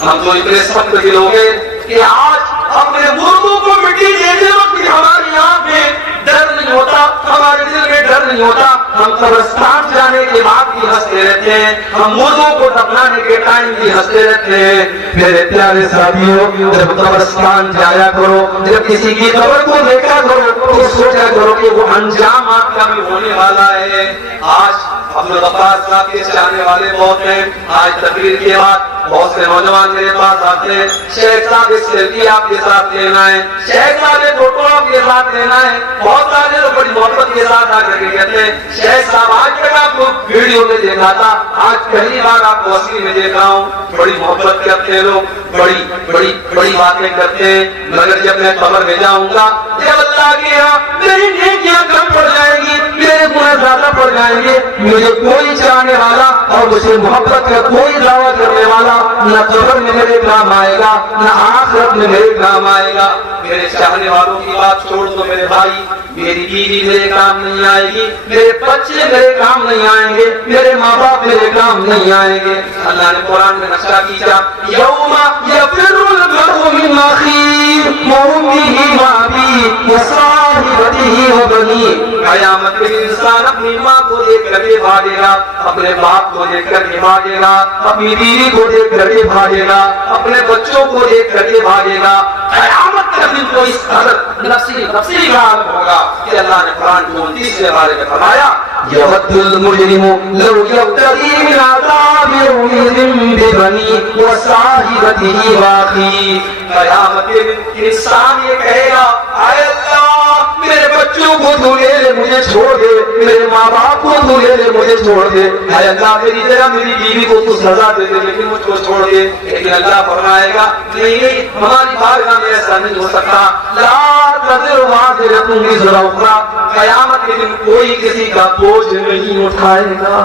ہم تو اتنے سخت کے لوگ ہیں کہ آج اپنے مردوں کو مٹی دیتے وقت ہماری آنکھ میں ڈر نہیں ہوتا، ہمارے دل میں ڈر نہیں ہوتا، ہم قبرستان جانے کے بعد بھی ہنستے رہتے ہیں، ہم مردوں کو دفنانے کے ٹائم بھی ہنستے رہتے ہیں۔ میرے پیارے ساتھیوں، جب قبرستان جایا کرو، جب کسی کی قبر کو دیکھا کرو تو سوچا کرو کہ وہ انجام آپ کا بھی ہونے والا ہے۔ آج عبدالغفار صاحب کے چاہنے والے بہت ہیں، آج تقریر کے بعد بہت سے نوجوان میرے پاس آتے ہیں، شیخ صاحب ایک سیلفی آپ کے ساتھ لینا ہے، شیخ صاحب ایک فوٹو آپ کے ساتھ لینا ہے۔ بہت سارے لوگ بڑی محبت کے ساتھ آ کر کے کہتے ہیں شیخ صاحب آج تک آپ کو ویڈیو میں دیکھا تھا, آج پہلی بار آپ کو اصلی میں دیکھ رہا ہوں. بڑی محبت کرتے ہیں لوگ, بڑی بڑی بڑی باتیں کرتے ہیں, مگر جب میں قبر میں جاؤں گا, جب اللہ کے یہاں میری نیکیاں کم پڑ جائیں گی, میرے گناہ زیادہ پڑ جائیں گے, مجھے کوئی چاہنے والا اور مجھے محبت کا کوئی دعویٰ کرنے والا نہ قبر میں میرے کام آئے گا, نہ آخرت میں میرے کام آئے گا. میرے چاہنے والوں کی بات چھوڑ دو میرے بھائی, میری بیوی میرے کام نہیں آئے گی, میرے بچے میرے کام نہیں آئیں گے, میرے ماں باپ میرے کام نہیں آئیں گے. اللہ نے قرآن میں نقشہ کیا, یوم یفر المرء من اخیہ وامہ وابیہ وصاحبتہ وبنیہ. قیامت میں انسان اپنی ماں کو دیکھ کر کے بھاگے گا, اپنے باپ کو دیکھ کر کے بھاگے گا, اپنی بیوی کو دیکھ کر کے بھاگے گا, اپنے بچوں کو دیکھ کر کے بھاگے گا. قیامت کا دن تو اس قدر نفسی نفسی کا عالم ہوگا کہ اللہ نے قرآن 29 کے بارے میں فرمایا, یود المجرم لو یفتدی من عذاب یومئذ ببنیہ وصاحبتہ واخیہ. قیامت کے دن انسان یہ کہے گا, اے اللہ میرے بچوں کو تو لے لے, مجھے چھوڑ دے, میرے ماں باپ کو تو لے لے, مجھے چھوڑ دے, اے اللہ میری جگہ میری بیوی کو تو سزا دے دے لیکن مجھ کو چھوڑ دے. لیکن اللہ فرمائے گا نہیں نہیں, ہماری بارگاہ میں ایسا نہیں ہو سکتا. لا تزر وازرۃ وزر اخرى. قیامت کے دن کوئی کسی کا بوجھ نہیں اٹھائے گا.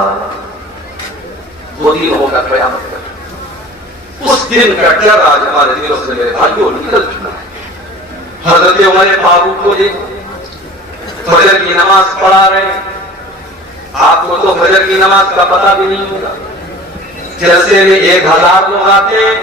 وہ دن ہوگا قیامت کا, اس دن کا ڈر آج ہمارے دلوں سے میرے بھائیوں نکل چکا ہے. حضرت عمر فاروق کو دیکھو, فجر کی نماز پڑھا رہے ہیں, آپ کو تو فجر کی نماز کا پتہ بھی نہیں ہوگا. جلسے میں 1000 لوگ آتے ہیں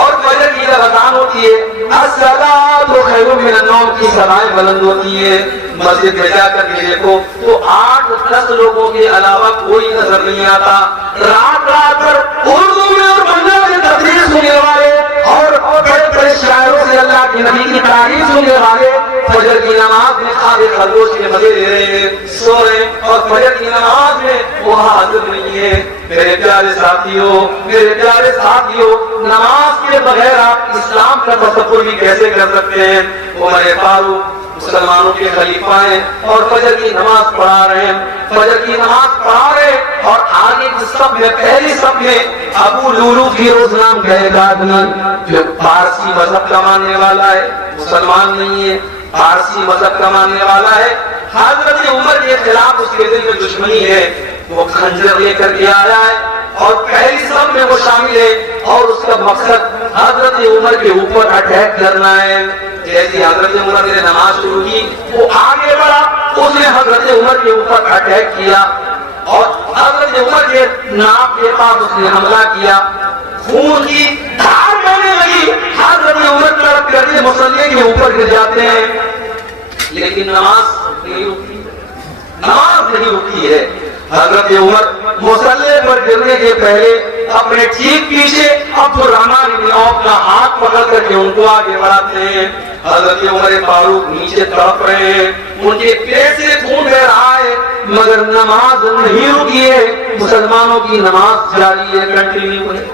اور فجر کی جب اذان ہوتی ہے, الصلاۃ خیر من النوم کی صدائیں بلند ہوتی ہیں. مسجد میں جا کر کے دیکھو تو 8-10 لوگوں کے علاوہ کوئی نظر نہیں آتا. رات رات بھر اردو میں اور بنگلہ میں تقریر سننے والے اور بڑے بڑے شاعروں سے اللہ کے نبی کی تعریف سننے والے فجر کی نماز میں خالی خرگوش کے مزے لے رہے ہیں, سو رہے ہیں, اور فجر کی نماز میں وہ حاضر نہیں ہے. میرے پیارے ساتھیوں, میرے پیارے ساتھیوں, نماز کے بغیر آپ اسلام کا تصور بھی کیسے کر سکتے ہیں؟ عمر فاروق مسلمانوں کے خلیفہ ہیں اور فجر کی نماز پڑھا رہے ہیں, فجر کی نماز پڑھا رہے ہیں, اور آگے کی صف میں, پہلی صف میں ابو لولو فیروز نام کا ایک آدمی جو پارسی مذہب کا ماننے والا ہے, مسلمان نہیں ہے, پارسی مذہب کا ماننے والا ہے. حضرت عمر کے خلاف اس کے دل میں دشمنی ہے, وہ خنجر لے کر کے آیا ہے اور پہلی صف میں وہ شامل ہے, اور اس کا مقصد حضرت عمر کے اوپر اٹیک کرنا ہے. جیسے حضرت عمر نے نماز شروع کی, وہ آگے بڑھا, اس نے حضرت عمر کے اوپر اٹیک کیا اور حضرت عمر کے ناک کے پاس اس نے حملہ کیا. خون کی دھار بہنے لگی, حضرت عمر تڑپ کر کے مصلی کے اوپر گر جاتے ہیں, لیکن نماز نہیں رکی, نماز نہیں رکی ہے. حضرت عمر مصلی پر گرنے کے پہلے اپنے ٹھیک پیچھے عبد الرحمن بن عوف کا ہاتھ پکڑ کر کے ان کو آگے بڑھاتے ہیں. حضرت عمر فاروق نیچے تڑپ رہے ہیں, ان کے پیٹ سے خون بہ رہا ہے, مگر نماز نہیں رکی ہے. مسلمانوں کی نماز جاری ہے, کنٹینیو ہے.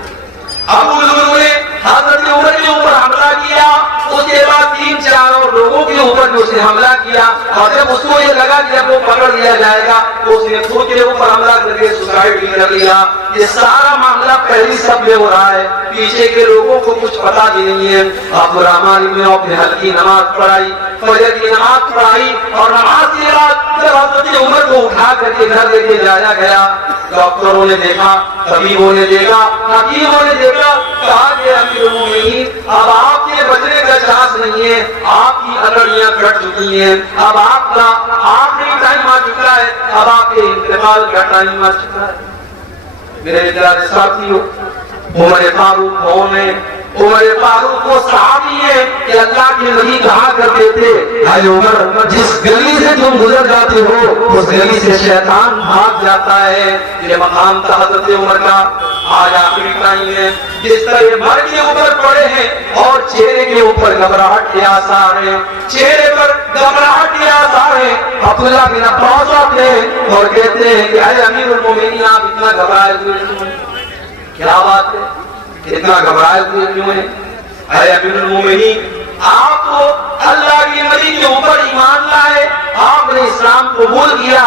ابو لولو نے حضرت عمر کے اوپر حملہ کیا, اس کے بعد 3-4 اور لوگوں کے اوپر بھی اس نے حملہ کیا, اور جب اس کو یہ لگا کہ جب وہ پکڑ لیا جائے گا اس نے خود کے اوپر حملہ کر کے سوسائڈ بھی کر لیا. یہ سارا معاملہ پہلی صف میں ہو رہا ہے, پیچھے کے لوگوں کو کچھ پتا بھی نہیں ہے. عبد الرحمن بن عوف نے ہلکی نماز پڑھائی, فجر کی نماز پڑھائی, اور نماز کے بعد جب حضرت عمر کو اٹھا کر کے گھر لے کے جایا گیا, ڈاکٹروں نے دیکھا, طبیبوں نے دیکھا, حکیموں نے دیکھا, کہا کہ امیر المومنین اب آپ کے بچنے کا چانس نہیں ہے, آپ کی ہڈیاں کٹ چکی ہیں, اب آپ کا آخری ٹائم آ چکا ہے, اب آپ کے انتقال کا ٹائم آ چکا ہے. میرے پیارے ساتھیوں, عمر فاروق کون ہے؟ عمر فاروق وہ صحابی ہے کہ اللہ کے نبی کہا کرتے تھے, اے عمر جس گلی سے تم گزر جاتے ہو اس گلی سے شیطان بھاگ جاتا ہے. یہ مقام تھا حضرت عمر کا. آج آخری ٹائم ہے, جس طرح مرگ کے اوپر پڑے ہیں اور چہرے کے اوپر گھبراہٹ کے آثار ہیں, چہرے پر گھبراہٹ کے آثار ہیں. عبداللہ بن عباس آتے ہیں اور کہتے ہیں کہ اے امیر المومنین آپ اتنا گھبرائے ہوئے کیوں ہیں؟ کیا بات ہے, اتنا گھبرائے ہوئے کیوں ہیں؟ اے امیر المومنین آپ تو اللہ کے نبی کے اوپر ایمان لائے, آپ نے اسلام قبول کیا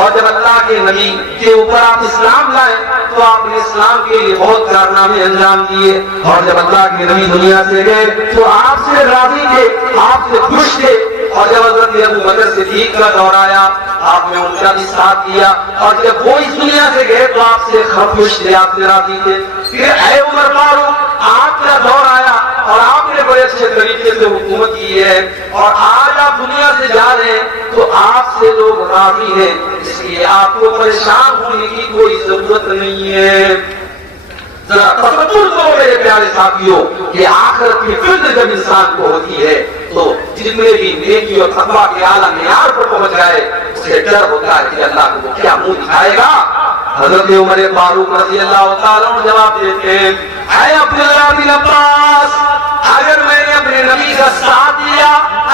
اور جب اللہ کے نبی کے اوپر آپ اسلام لائے تو آپ نے اسلام کے لیے بہت کارنامے انجام دیے، اور جب اللہ کے نبی دنیا سے گئے تو آپ سے راضی تھے، آپ سے خوش تھے، اور جب حضرت ابو بکر صدیق کا دور آیا آپ نے ان کا بھی ساتھ دیا، اور جب وہ اس دنیا سے گئے تو آپ سے خوش تھے، آپ سے راضی تھے۔ پھر اے عمر فاروق آپ کا دور آیا اور آپ نے بڑے اچھے طریقے سے حکومت کی ہے، اور آج آپ دنیا سے جا رہے ہیں تو آپ سے لوگ راضی ہیں، اس لیے آپ کو پریشان ہونے کی کوئی ضرورت نہیں ہے۔ ذرا تصور کرو میرے پیارے ساتھیوں کہ آخرت کی فکر جب انسان کو ہوتی ہے تو جتنے بھی نیکی اور تقویٰ کے اعلیٰ معیار پر پہنچ جائے اسے ڈر ہوتا ہے کہ اللہ کو وہ کیا منہ دکھائے گا۔ حضرت عمر فاروق رضی اللہ تعالیٰ عنہ جواب دیتے ہیں، اے عبداللہ بن عباس، اگر میں نے اپنے نبی کا ساتھ دیا،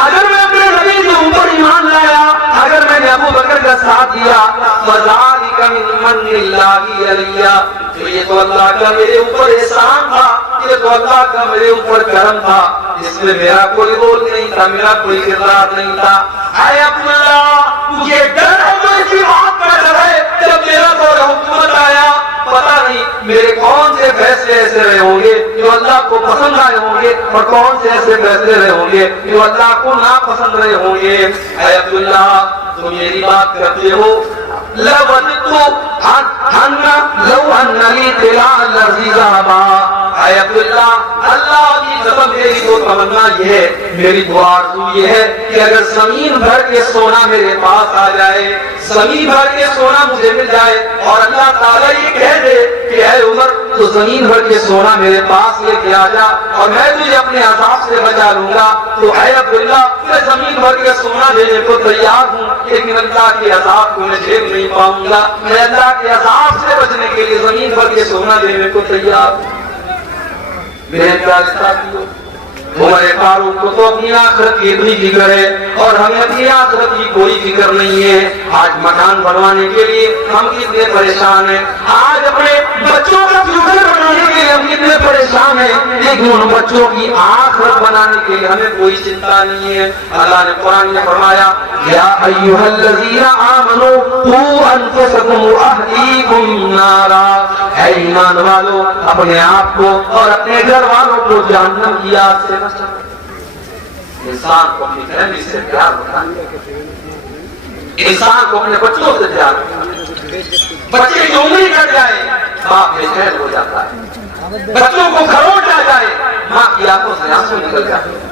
اگر میں اپنے نبی کے اوپر ایمان لایا، اگر میں نے ابو بکر کا ساتھ دیا، فذالک من من اللہ علیہ، تو یہ تو اللہ کا میرے اوپر احسان تھا، یہ تو اللہ کا میرے اوپر کرم تھا، اس میں میرا کوئی رول نہیں تھا، میرا کوئی کردار نہیں تھا۔ اے عبداللہ مجھے ڈر ہے تو اسی بات کا ڈر ہے جب میرا دور حکومت آیا پتہ نہیں میرے کون سے فیصلے ایسے رہے ہوں گے جو اللہ کو پسند آئے ہوں گے، اور کون سے ایسے فیصلے رہے ہوں گے جو اللہ کو ناپسند رہے ہوں گے۔ اے عبداللہ تم میری بات کرتے ہو، لو ان لی طلا الارض ذهبا، اے عبداللہ اللہ کی قسم میری تو تمنا یہ ہے، میری دعا آرزو یہ ہے کہ اگر زمین بھر کے سونا میرے پاس آ جائے، زمین بھر کے سونا مجھے مل جائے اور اللہ تعالیٰ یہ کہہ دے کہ اے عمر تو زمین بھر کے سونا میرے پاس لے کے آ جا اور میں تجھے اپنے عذاب سے بچا لوں گا، تو اے عبداللہ میں زمین بھر کے سونا دینے کو تیار ہوں، لیکن اللہ کے عذاب کو میں جھیل نہیں پاؤں گا، میں اللہ کے عذاب سے بچنے کے لیے زمین بھر کے سونا دینے کو تیار ہوں۔ میرے پیارے ساتھیوں، عمر فاروق کو تو اپنی آخرت کی اتنی فکر ہے اور ہمیں اپنی آخرت کی کوئی فکر نہیں ہے۔ آج مکان بنوانے کے لیے ہم کتنے پریشان ہیں، آج اپنے بچوں کا فیوچر بنانے کے لیے ہم کتنے پریشان ہیں، لیکن ان بچوں کی آخرت بنانے کے لیے ہمیں کوئی چنتا نہیں ہے۔ اللہ نے قرآن میں فرمایا، یا ایھا الذین آمنوا قوا انفسکم واہلیکم نارا، اے ایمان والو اپنے آپ کو اور اپنے گھر والوں کو جہنم کی آگ سے بچاؤ۔ انسان کو اپنی فیملی سے پیار ہوتا ہے، انسان کو اپنے بچوں سے پیار ہوتا ہے۔ بچے کی عمر کٹ جائے باپ بے چین ہو جاتا ہے، بچوں کو کھروٹ آ جائے ماں کی آنکھوں سے آنسو نکل جاتے ہیں۔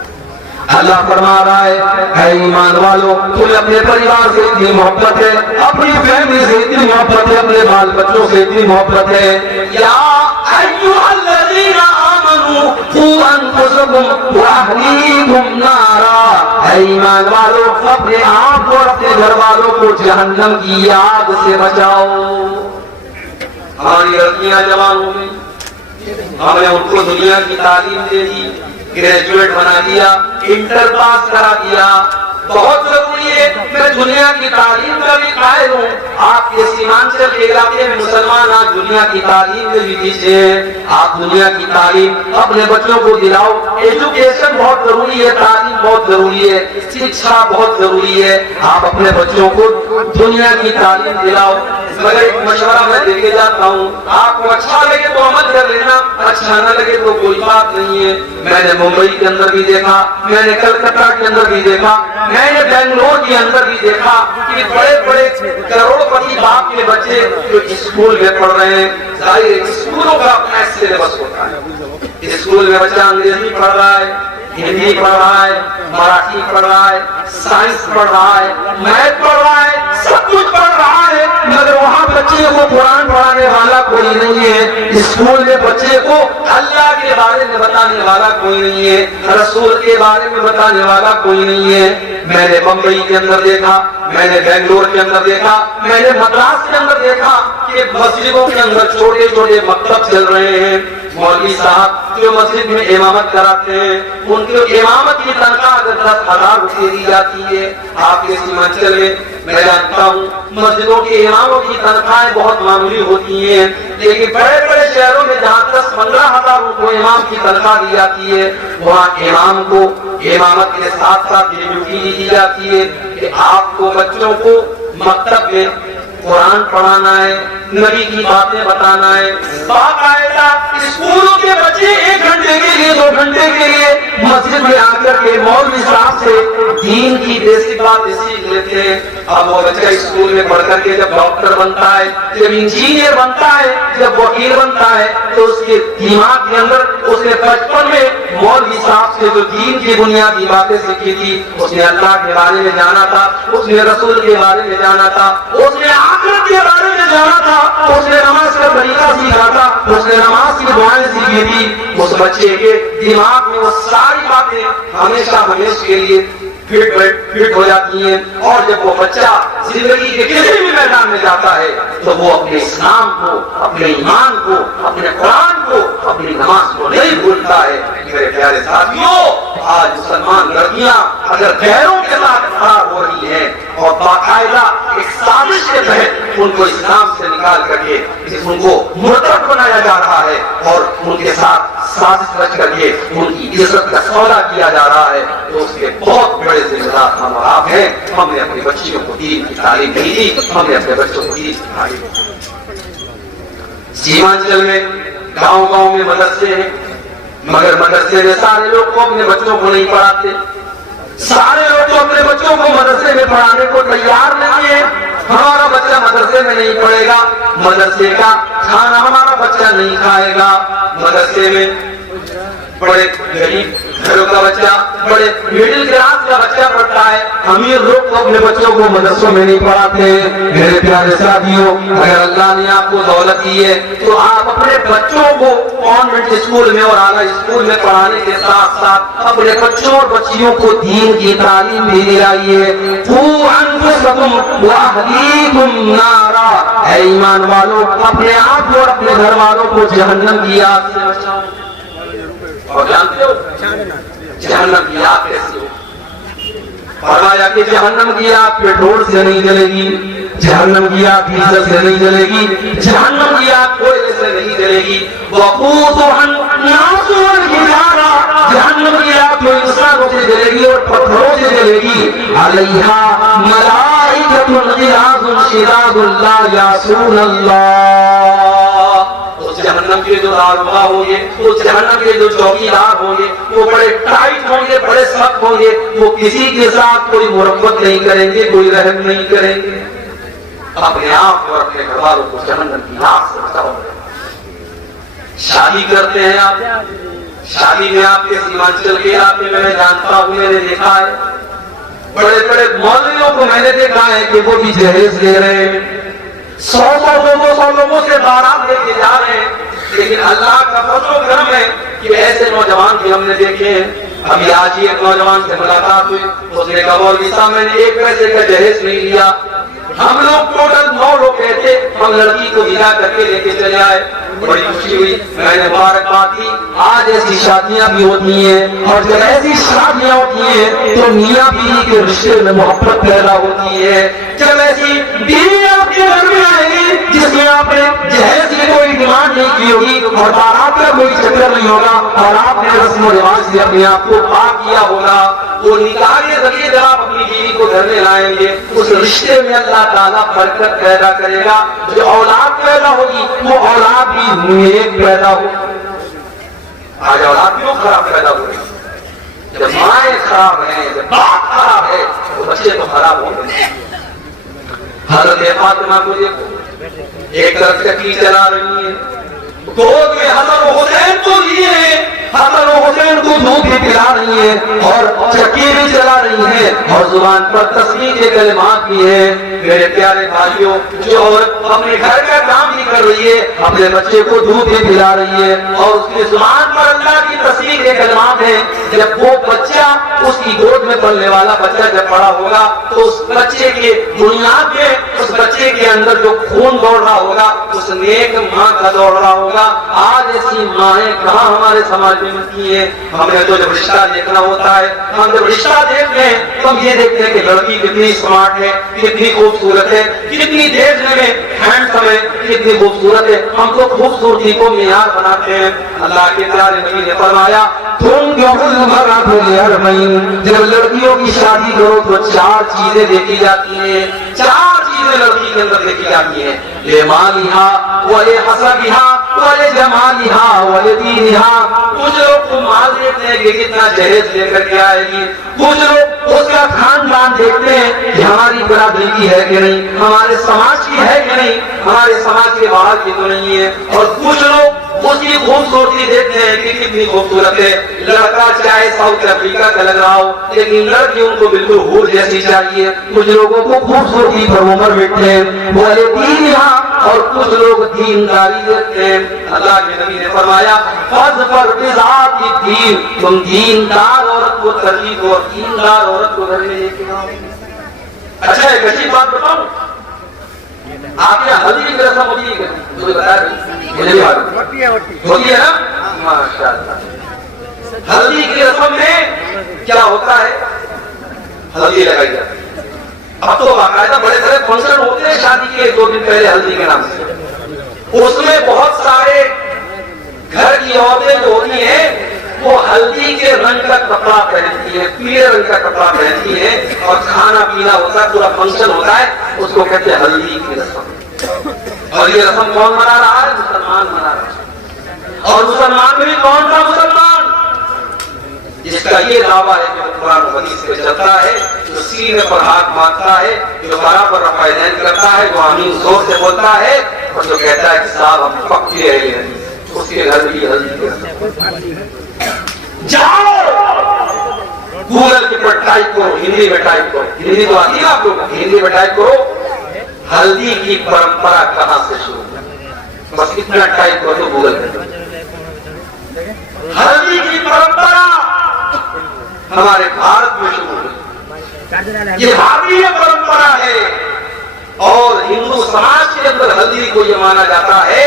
اللہ فرما رہا ہے، اے ایمان والو تمہیں اپنے پریوار سے اتنی محبت ہے، اپنی فیملی سے اتنی محبت ہے، اپنے بال بچوں سے اتنی محبت ہے، یا ایھا الذین آمنوا قوا انفسکم واہلیکم نارا، اے ایمان والو اپنے آپ اور اپنے گھر والوں کو جہنم کی آگ سے بچاؤ۔ ہماری لڑکیاں جوان ہو گئی، ہم نے ان کو دنیا کی تعلیم دے دی، گریجویٹ بنا دیا، انٹر پاس کرا دیا، بہت ضروری ہے۔ میں دنیا کی تعلیم کا بھی قائل ہوں، آپ کے سیمانچل کے علاقے میں مسلمان آج دنیا کی تعلیم میں بھی پیچھے ہیں۔ آپ دنیا کی تعلیم اپنے بچوں کو دلاؤ، ایجوکیشن بہت ضروری ہے، تعلیم بہت ضروری ہے، شکشا بہت ضروری ہے، آپ اپنے بچوں کو دنیا کی تعلیم دلاؤ۔ مگر ایک مشورہ میں دے کے جاتا ہوں، آپ کو اچھا لگے تو عمل کر لینا، اچھا نہ لگے تو کوئی بات نہیں ہے۔ میں نے ممبئی کے اندر بھی دیکھا، میں نے کلکتہ کے اندر بھی دیکھا، میں نے بنگلور کے اندر بھی دیکھا کہ بڑے بڑے کروڑ پتی باپ کے بچے جو اسکول میں پڑھ رہے ہیں، ظاہر اسکولوں کا اپنا سلیبس ہوتا ہے، اسکول میں بچہ انگریزی پڑھ رہا ہے، ہندی پڑھ رہا ہے، مراٹھی پڑھ رہا ہے، سائنس پڑھ رہا ہے، میتھ پڑھ رہا ہے، سب کچھ پڑھ رہا ہے، مگر وہاں بچے کو قرآن پڑھانے والا کوئی نہیں ہے، اسکول میں بچے کو اللہ کے بارے میں بتانے والا کوئی نہیں ہے، رسول کے بارے میں بتانے والا کوئی نہیں ہے۔ میں نے بمبئی کے اندر دیکھا، میں نے بنگلور کے اندر دیکھا، میں نے مدراس کے اندر دیکھا کہ مسجدوں کے اندر چھوٹے چھوٹے مکتب چل رہے ہیں، مولوی صاحب جو مسجد میں امامت کراتے ہیں ان کی امامت کی تنخواہ اگر 10,000 روپے دی جاتی ہے، آپ کے سیمانچل میں جانتا ہوں مسجدوں کے اماموں کی تنخواہیں بہت معمولی ہوتی ہیں، لیکن بڑے بڑے شہروں میں جہاں 10-15 ہزار روپے امام کی تنخواہ دی جاتی ہے، وہاں امام کو امامت کے ساتھ ساتھ ڈیوٹی دی جاتی ہے، کہ آپ کو بچوں کو مکتب میں قرآن پڑھانا ہے، نبی کی باتیں بتانا ہے، باقاعدہ اسکولوں کے بچے 1 گھنٹے کے لیے 2 گھنٹے کے لیے مسجد میں آ کر کے مولوی صاحب سے دین کی بیسک باتیں سیکھ لیتے ہیں۔ اب وہ بچہ اسکول میں پڑھ کر کے جب ڈاکٹر بنتا ہے، جب انجینئر بنتا ہے، جب وکیل بنتا ہے، تو اس کے دماغ کے اندر اس نے بچپن میں مولوی صاحب سے جو دین کی بنیادی باتیں سیکھی تھی، اس نے اللہ کے بارے میں جانا تھا، اس نے رسول کے بارے میں جانا تھا، اس نے آخرت کے بارے میں جانا تھا، اس نے نماز کا طریقہ سیکھا تھا، اس نے نماز کی دعائیں سیکھی تھی۔ اس بچے کے دماغ میں وہ ساری باتیں ہمیشہ کے لیے فٹ ہو جاتی ہیں، اور جب وہ بچہ زندگی کے کسی بھی میدان میں جاتا ہے تو وہ اپنے اسلام کو، اپنے ایمان کو، اپنے قرآن کو، اپنی نماز کو نہیں بھولتا ہے۔ میرے پیارے ساتھیوں، آج مسلمان لڑکیاں اگر غیروں کے ساتھ کھڑا ہو رہی ہیں اور باقاعدہ ایک سازش کے تحت ان کو اسلام سے نکال کر کے ان کو مرتد بنایا جا رہا ہے اور ان کے ساتھ سازش رچ کر کے ان کی عزت کا سودا کیا جا رہا ہے، تو اس کے بہت بڑے ذمہ دار ہم اور آپ ہیں۔ ہم نے اپنی بچیوں کو دین کی تعلیم نہیں دی، ہم نے اپنے بچوں کو دین کی تعلیم دی۔ سیمانچل میں گاؤں گاؤں میں مدرسے ہیں، مگر مدرسے میں سارے لوگ کو اپنے بچوں کو نہیں پڑھاتے، سارے لوگ تو اپنے بچوں کو مدرسے میں پڑھانے کو تیار نہیں ہے۔ ہمارا بچہ مدرسے میں نہیں پڑھے گا، مدرسے کا کھانا ہمارا بچہ نہیں کھائے گا۔ مدرسے میں بڑے غریب گھروں کا بچہ، بڑے مڈل کلاس کا بچہ پڑھتا ہے، امیر لوگ تو اپنے بچوں کو مدرسوں میں نہیں پڑھاتے ہیں۔ میرے پیارے ساتھیوں، اگر اللہ نے آپ کو دولت دی ہے تو آپ اپنے بچوں کو کانوینٹ اسکول میں اور اعلیٰ اسکول میں پڑھانے کے ساتھ ساتھ اپنے بچوں اور بچیوں کو دین کی تعلیم بھی دلائیے۔ قوا انفسکم واہلیکم نارا، اے ایمان والوں، اپنے آپ کو اور اپنے گھر والوں کو جہنم کی آگ سے بچاؤ۔ اور جانتے ہو جہنم کی آگ کیسی ہو؟ فرمایا کہ جہنم کی آگ پیٹرول سے نہیں جلے گی، جہنم کی آگ ڈیزل سے نہیں جلے گی، جہنم کی آگ کوئلے سے نہیں جلے گی۔ وقودها الناس والحجارہ، جہنم کی آگ جو انسانوں سے جلے گی اور پتھروں سے جلے گی۔ علیہا ملائکۃ غلاظ شداد لا یعصون اللہ، جہنم کے جو داروغہ ہوں گے، اس جہنم کے جو چوکیدار ہوں گے، وہ بڑے ٹائٹ ہوں گے، بڑے سخت ہوں گے، وہ کسی کے ساتھ کوئی مربت نہیں کریں گے، کوئی رحم نہیں کریں گے۔ اپنے آپ اور اپنے گھر والوں کو جہنم کی آگ سے بچاؤ۔ شادی کرتے ہیں آپ، شادی میں آپ کے سیمانچل کے علاقے میں جانتا ہوں، میں نے دیکھا ہے بڑے بڑے مولویوں کو میں نے دیکھا ہے کہ وہ بھی جہیز لے رہے ہیں، 100 لوگوں سے بارات لے کے جا رہے ہیں، لیکن اللہ کا فضل و کرم ہے کہ ایسے نوجوان بھی ہم نے دیکھے ہیں۔ ابھی آج ہی ایک نوجوان سے ملاقات ہوئی، اس نے کہا مولوی صاحب میں نے 1 پیسے کا جہیز نہیں لیا، ہم لوگ ٹوٹل 9 لوگ کہتے، ہم لڑکی کو ودا کر کے لے کے چلے آئے۔ بڑی خوشی ہوئی، میں نے مبارکباد دی۔ آج ایسی شادیاں بھی ہوتی ہیں، اور جب ایسی شادیاں ہوتی ہیں تو میاں بیوی کے رشتے میں محبت پیدا ہوتی ہے۔ جب ایسی بیوی آپ کے گھر میں آئے گی جس میں آپ نے جہیز کی کوئی ڈیمانڈ نہیں کی ہوگی اور بارات کا کوئی چکر نہیں ہوگا اور آپ نے رسم و رواج سے اپنے آپ کو پاک کیا ہوگا، وہ نکاح کے ذریعے جب آپ اپنی بیوی کو گھر میں لائیں گے، اس رشتے میں اللہ تعالیٰ برکت پیدا کرے گا۔ جو اولاد پیدا ہوگی وہ اولاد بھی نیک پیدا ہوگی۔ آج اولاد کیوں خراب پیدا ہو رہی ہے؟ جب مائیں خراب ہیں، جب باپ خراب ہے تو بچے تو خراب ہوں گے۔ حضرت فاطمہ کو دیکھو، ایک طرف چکی چلا رہی ہے، گود میں حسن و حسین کو لیے ہیں، حسن و حسین کو دودھ بھی پلا رہی ہیں اور چکی بھی چلا رہی ہیں اور زبان پر تسبیح کے کلمات بھی ہیں۔ میرے پیارے بھائیوں، جو عورت اپنے گھر کا کام بھی کر رہی ہے، اپنے بچے کو دودھ بھی پلا رہی ہے اور اس کی زبان پر اللہ کی تسبیح کے کلمات ہیں، جب وہ بچہ اس کی گود میں پلنے والا بچہ جب بڑا ہوگا تو اس بچے کے بنیاد میں اس بچے کے اندر جو خون دوڑ رہا ہوگا اس نیک ماں کا دوڑ رہا ہوگا۔ آج ایسی مائیں کہاں ہمارے سماج معلوم کی ہے. ہم نے تو جب رشتہ دیکھنا ہوتا ہے, ہم جب رشتہ دیکھتے ہیں تو ہم یہ دیکھتے ہیں کہ لڑکی کتنی اسمارٹ ہے, کتنی خوبصورت ہے, کتنی دیکھنے میں ہینڈسم ہے, کتنی خوبصورت ہے. ہم تو خوبصورتی کو معیار بناتے ہیں. اللہ کے پیارے نبی نے فرمایا جب لڑکیوں کی شادی کرو تو 4 چیزیں دیکھی جاتی ہیں, 4 چیزیں لڑکی کے اندر دیکھی جاتی ہیں. لمالہا ولحسبہا ولجمالہا ولدینہا. کچھ لوگ کو مال دیکھتے ہیں کہ کتنا جہیز لے کر کے آئے گی, کچھ لوگ اس کا خاندان دیکھتے ہیں کہ ہماری برادری کی ہے کہ نہیں, ہمارے سماج کی ہے کہ نہیں, ہمارے سماج کے باہر کی تو نہیں ہے. اور کچھ لوگ اس کی خوبصورتی دیکھتے ہیں کہ کتنی خوبصورت ہے. لڑکا چاہے ساؤتھ افریقہ کا لگ رہا ہو لیکن لڑکی ان کو بالکل حور جیسی چاہیے. کچھ لوگوں کو خوبصورتی پر عمر بیٹھتے ہیں بولے دین یہاں, اور کچھ لوگ دینداری دیکھتے ہیں. اللہ کے نبی نے فرمایا فاظفر بذات الدین, تم دیندار عورت کو ترجیح دو, دیندار عورت کو گھر میں لے کے آؤ. اچھا ایک عجیب بات بتاؤں, آپ یہاں ہلدی کی رسم ہوتی ہے, مجھے بتا رہی ہوتی ہے نا, ماشاء اللہ. ہلدی کی رسم میں کیا ہوتا ہے, ہلدی لگائی جاتی ہے. اب تو باقاعدہ بڑے بڑے فنکشن ہوتے ہیں شادی کے 2 دن پہلے ہلدی کے نام سے. اس میں بہت سارے گھر کی عورتیں جو ہوتی ہیں وہ ہلدی کے رنگ کا کپڑا پہنتی ہیں, پیلے رنگ کا کپڑا پہنتی ہیں, اور کھانا پینا ہوتا ہے, پورا فنکشن ہوتا ہے, اس کو کہتے ہیں ہلدی کی رسم. اور یہ رسم کون منا رہا ہے؟ مسلمان منا رہا ہے. اور مسلمان میں بھی کون سا مسلمان جس کا یہ دعویٰ ہے کہ وہ قرآن و حدیث پہ چلتا ہے, جو سینے پر ہاتھ مارتا ہے, جو برابر رفع دین کرتا ہے, جو آمین زور سے بولتا ہے, اور جو کہتا ہے کہ صاحب ہم پکے ہیں, اس کے گھر بھی ہلدی ہے. جاؤ گوگل کے پر ٹائپ کرو, ہندی میں ٹائپ کرو, ہندی تو آتی ہے آپ لوگ, ہندی میں ٹائپ کرو ہلدی کی پرمپرا کہاں سے شروع ہے, بس اتنا ٹائپ کرو تو گوگل پہ. ہلدی کی پرمپرا ہمارے بھارت میں شروع ہوئی, یہ بھارتی پرمپرا ہے. اور ہندو سماج کے اندر ہلدی کو یہ مانا جاتا ہے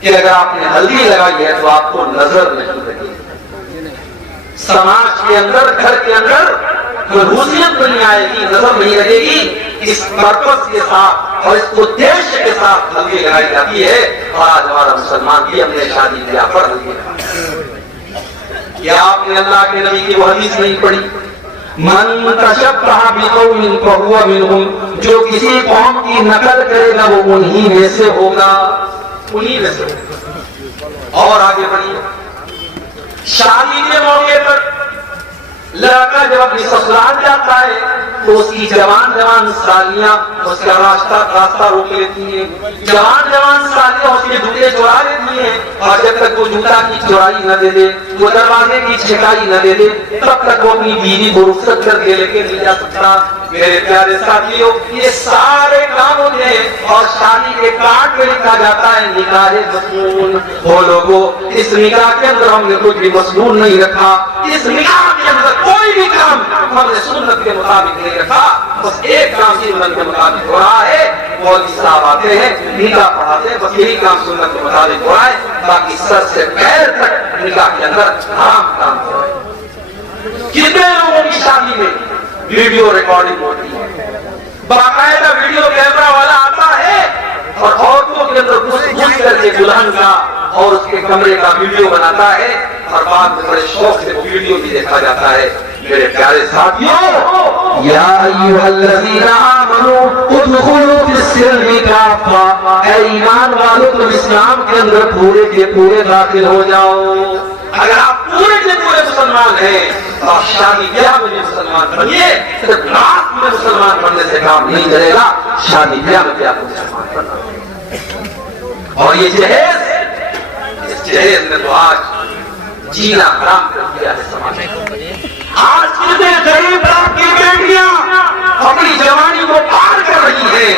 کہ اگر آپ نے ہلدی لگائی ہے تو آپ کو نظر نہیں لگے. سماج کے اندر, گھر کے اندر خصوصیت نہیں آئے گی, نظر نہیں لگے گی. اس پرپس کے ساتھ اور اس ادیش کے ساتھ ہلدی لگائی جاتی ہے. اور آج ہمارا مسلمان بھی اپنے شادی بیاہ پر ہلدی لگاتا ہے. کیا آپ نے اللہ کے نبی کی وہ حدیث نہیں پڑھی, من تشبہ بقوم فہو منہم, جو کسی قوم کی نقل کرے گا وہ انہی میں سے ہوگا, انہی میں سے ہوگا. اور آگے بڑھیے, شادی کے موقع پر لڑکا جب اپنی سسرال جاتا ہے تو اس کی جوان جوان سالیاں اس کا راستہ روک لیتی ہیں. جوان جوان سالیاں اس کے جوتے چورا لیتی ہیں, اور جب تک وہ جوتا کی چورائی نہ دے دے, وہ دروازے کی چھٹائی نہ دے دے, تب تک وہ اپنی بیوی کو رخصت کر کے لے کے نہیں جا سکتا. میرے پیارے ساتھیوں, یہ سارے کام ہوتے ہیں. اور شادی کے کارڈ میں لکھا جاتا ہے نکاح مسنون. وہ لوگوں, اس نکاح کے اندر ہم نے کچھ بھی مسنون نہیں رکھا. اس نکاح کے اندر کوئی بھی کام ہم نے سنت کے مطابق نہیں رکھا. بس ایک کام سنت کے مطابق ہو رہا ہے, مولوی صاحب آتے ہیں نکاح پڑھاتے ہیں, بس یہی کام سنت کے مطابق ہو رہا ہے. باقی سر سے پیر تک نکاح کے اندر حرام کام ہو رہا ہے. کتنے لوگوں کی شادی میں ویڈیو ریکارڈنگ ہوتی ہے, باقاعدہ ویڈیو کیمرہ والا آتا ہے اور عورتوں کے اندر گھس کر کے دلہن کا اور اس کے کمرے کا ویڈیو بناتا ہے, اور بعد میں بڑے شوق سے وہ ویڈیو بھی دیکھا جاتا ہے. میرے پیارے ساتھیوں, یا ایھا الذین آمنوا ادخلوا فی السلم کافہ, اے ایمان والو تم اسلام کے اندر پورے کے پورے داخل ہو جاؤ. اگر آپ پورے کے پورے مسلمان ہیں تو آپ شادی بیاہ میں بھی مسلمان بنیے. صرف رات میں مسلمان بننے سے کام نہیں چلے گا, شادی بیاہ میں بھی آپ کو مسلمان بننا. اور یہ جہیز, اس جہیز میں تو آج جینا حرام کر دیا ہے سماج نے. آج کتنے غریب باپ کی بیٹیاں اپنی جوانی کو پار کر رہی ہیں,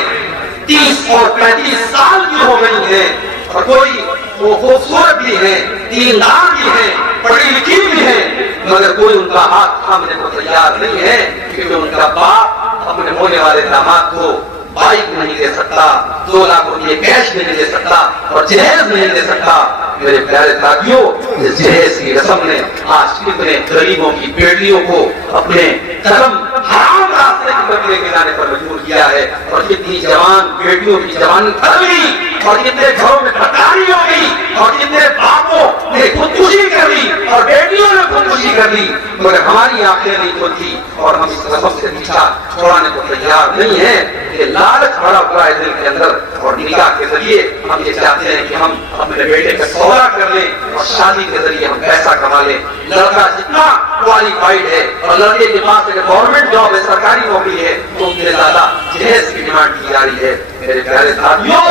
30 اور 35 سال کی ہو گئی ہیں, اور کوئی وہ خوبصورت بھی ہے, دیندار بھی ہے, پڑھی لکھی بھی ہے, مگر کوئی ان کا ہاتھ تھامنے کو تیار نہیں ہے, کیونکہ ان کا باپ اپنے ہونے والے داماد کو بائک نہیں دے سکتا، 2 لاکھ روپے کیش نہیں دے سکتا اور جہیز نہیں دے سکتا۔ میرے پیارے ساتھیوں، اس جہیز کی رسم نے آج کتنے غریبوں کی بیٹیوں کو اپنے قدم حرام راستے کی طرف لے کے جانے پر مجبور کیا ہے، اور کتنی جوان بیٹیوں کی جوانی ختم ہوئی، اور کتنے گھروں میں بدکاری ہو گئی، اور کتنے باپوں نے خودکشی کر لی اور بیٹیوں نے خودکشی کر لی، مگر ہماری آنکھیں نہیں کھلتی اور ہم اس رسم سے پیچھا چھوڑانے کو تیار نہیں ہے۔ یہ لالچ بھرا ہوا ہے دل کے اندر، اور نکاح کے ذریعے ہم یہ چاہتے ہیں کہ ہم اپنے بیٹے کا سودا کر لیں اور شادی کے ذریعے ہم پیسہ کما لیں۔ لڑکا جتنا کوالیفائڈ ہے اور لڑکے کے پاس اگر گورنمنٹ جاب ہے، سرکاری نوکری ہے، تو ان کے زیادہ جہیز کی ڈیمانڈ کی جا رہی ہے۔ میرے پیارے ساتھیوں،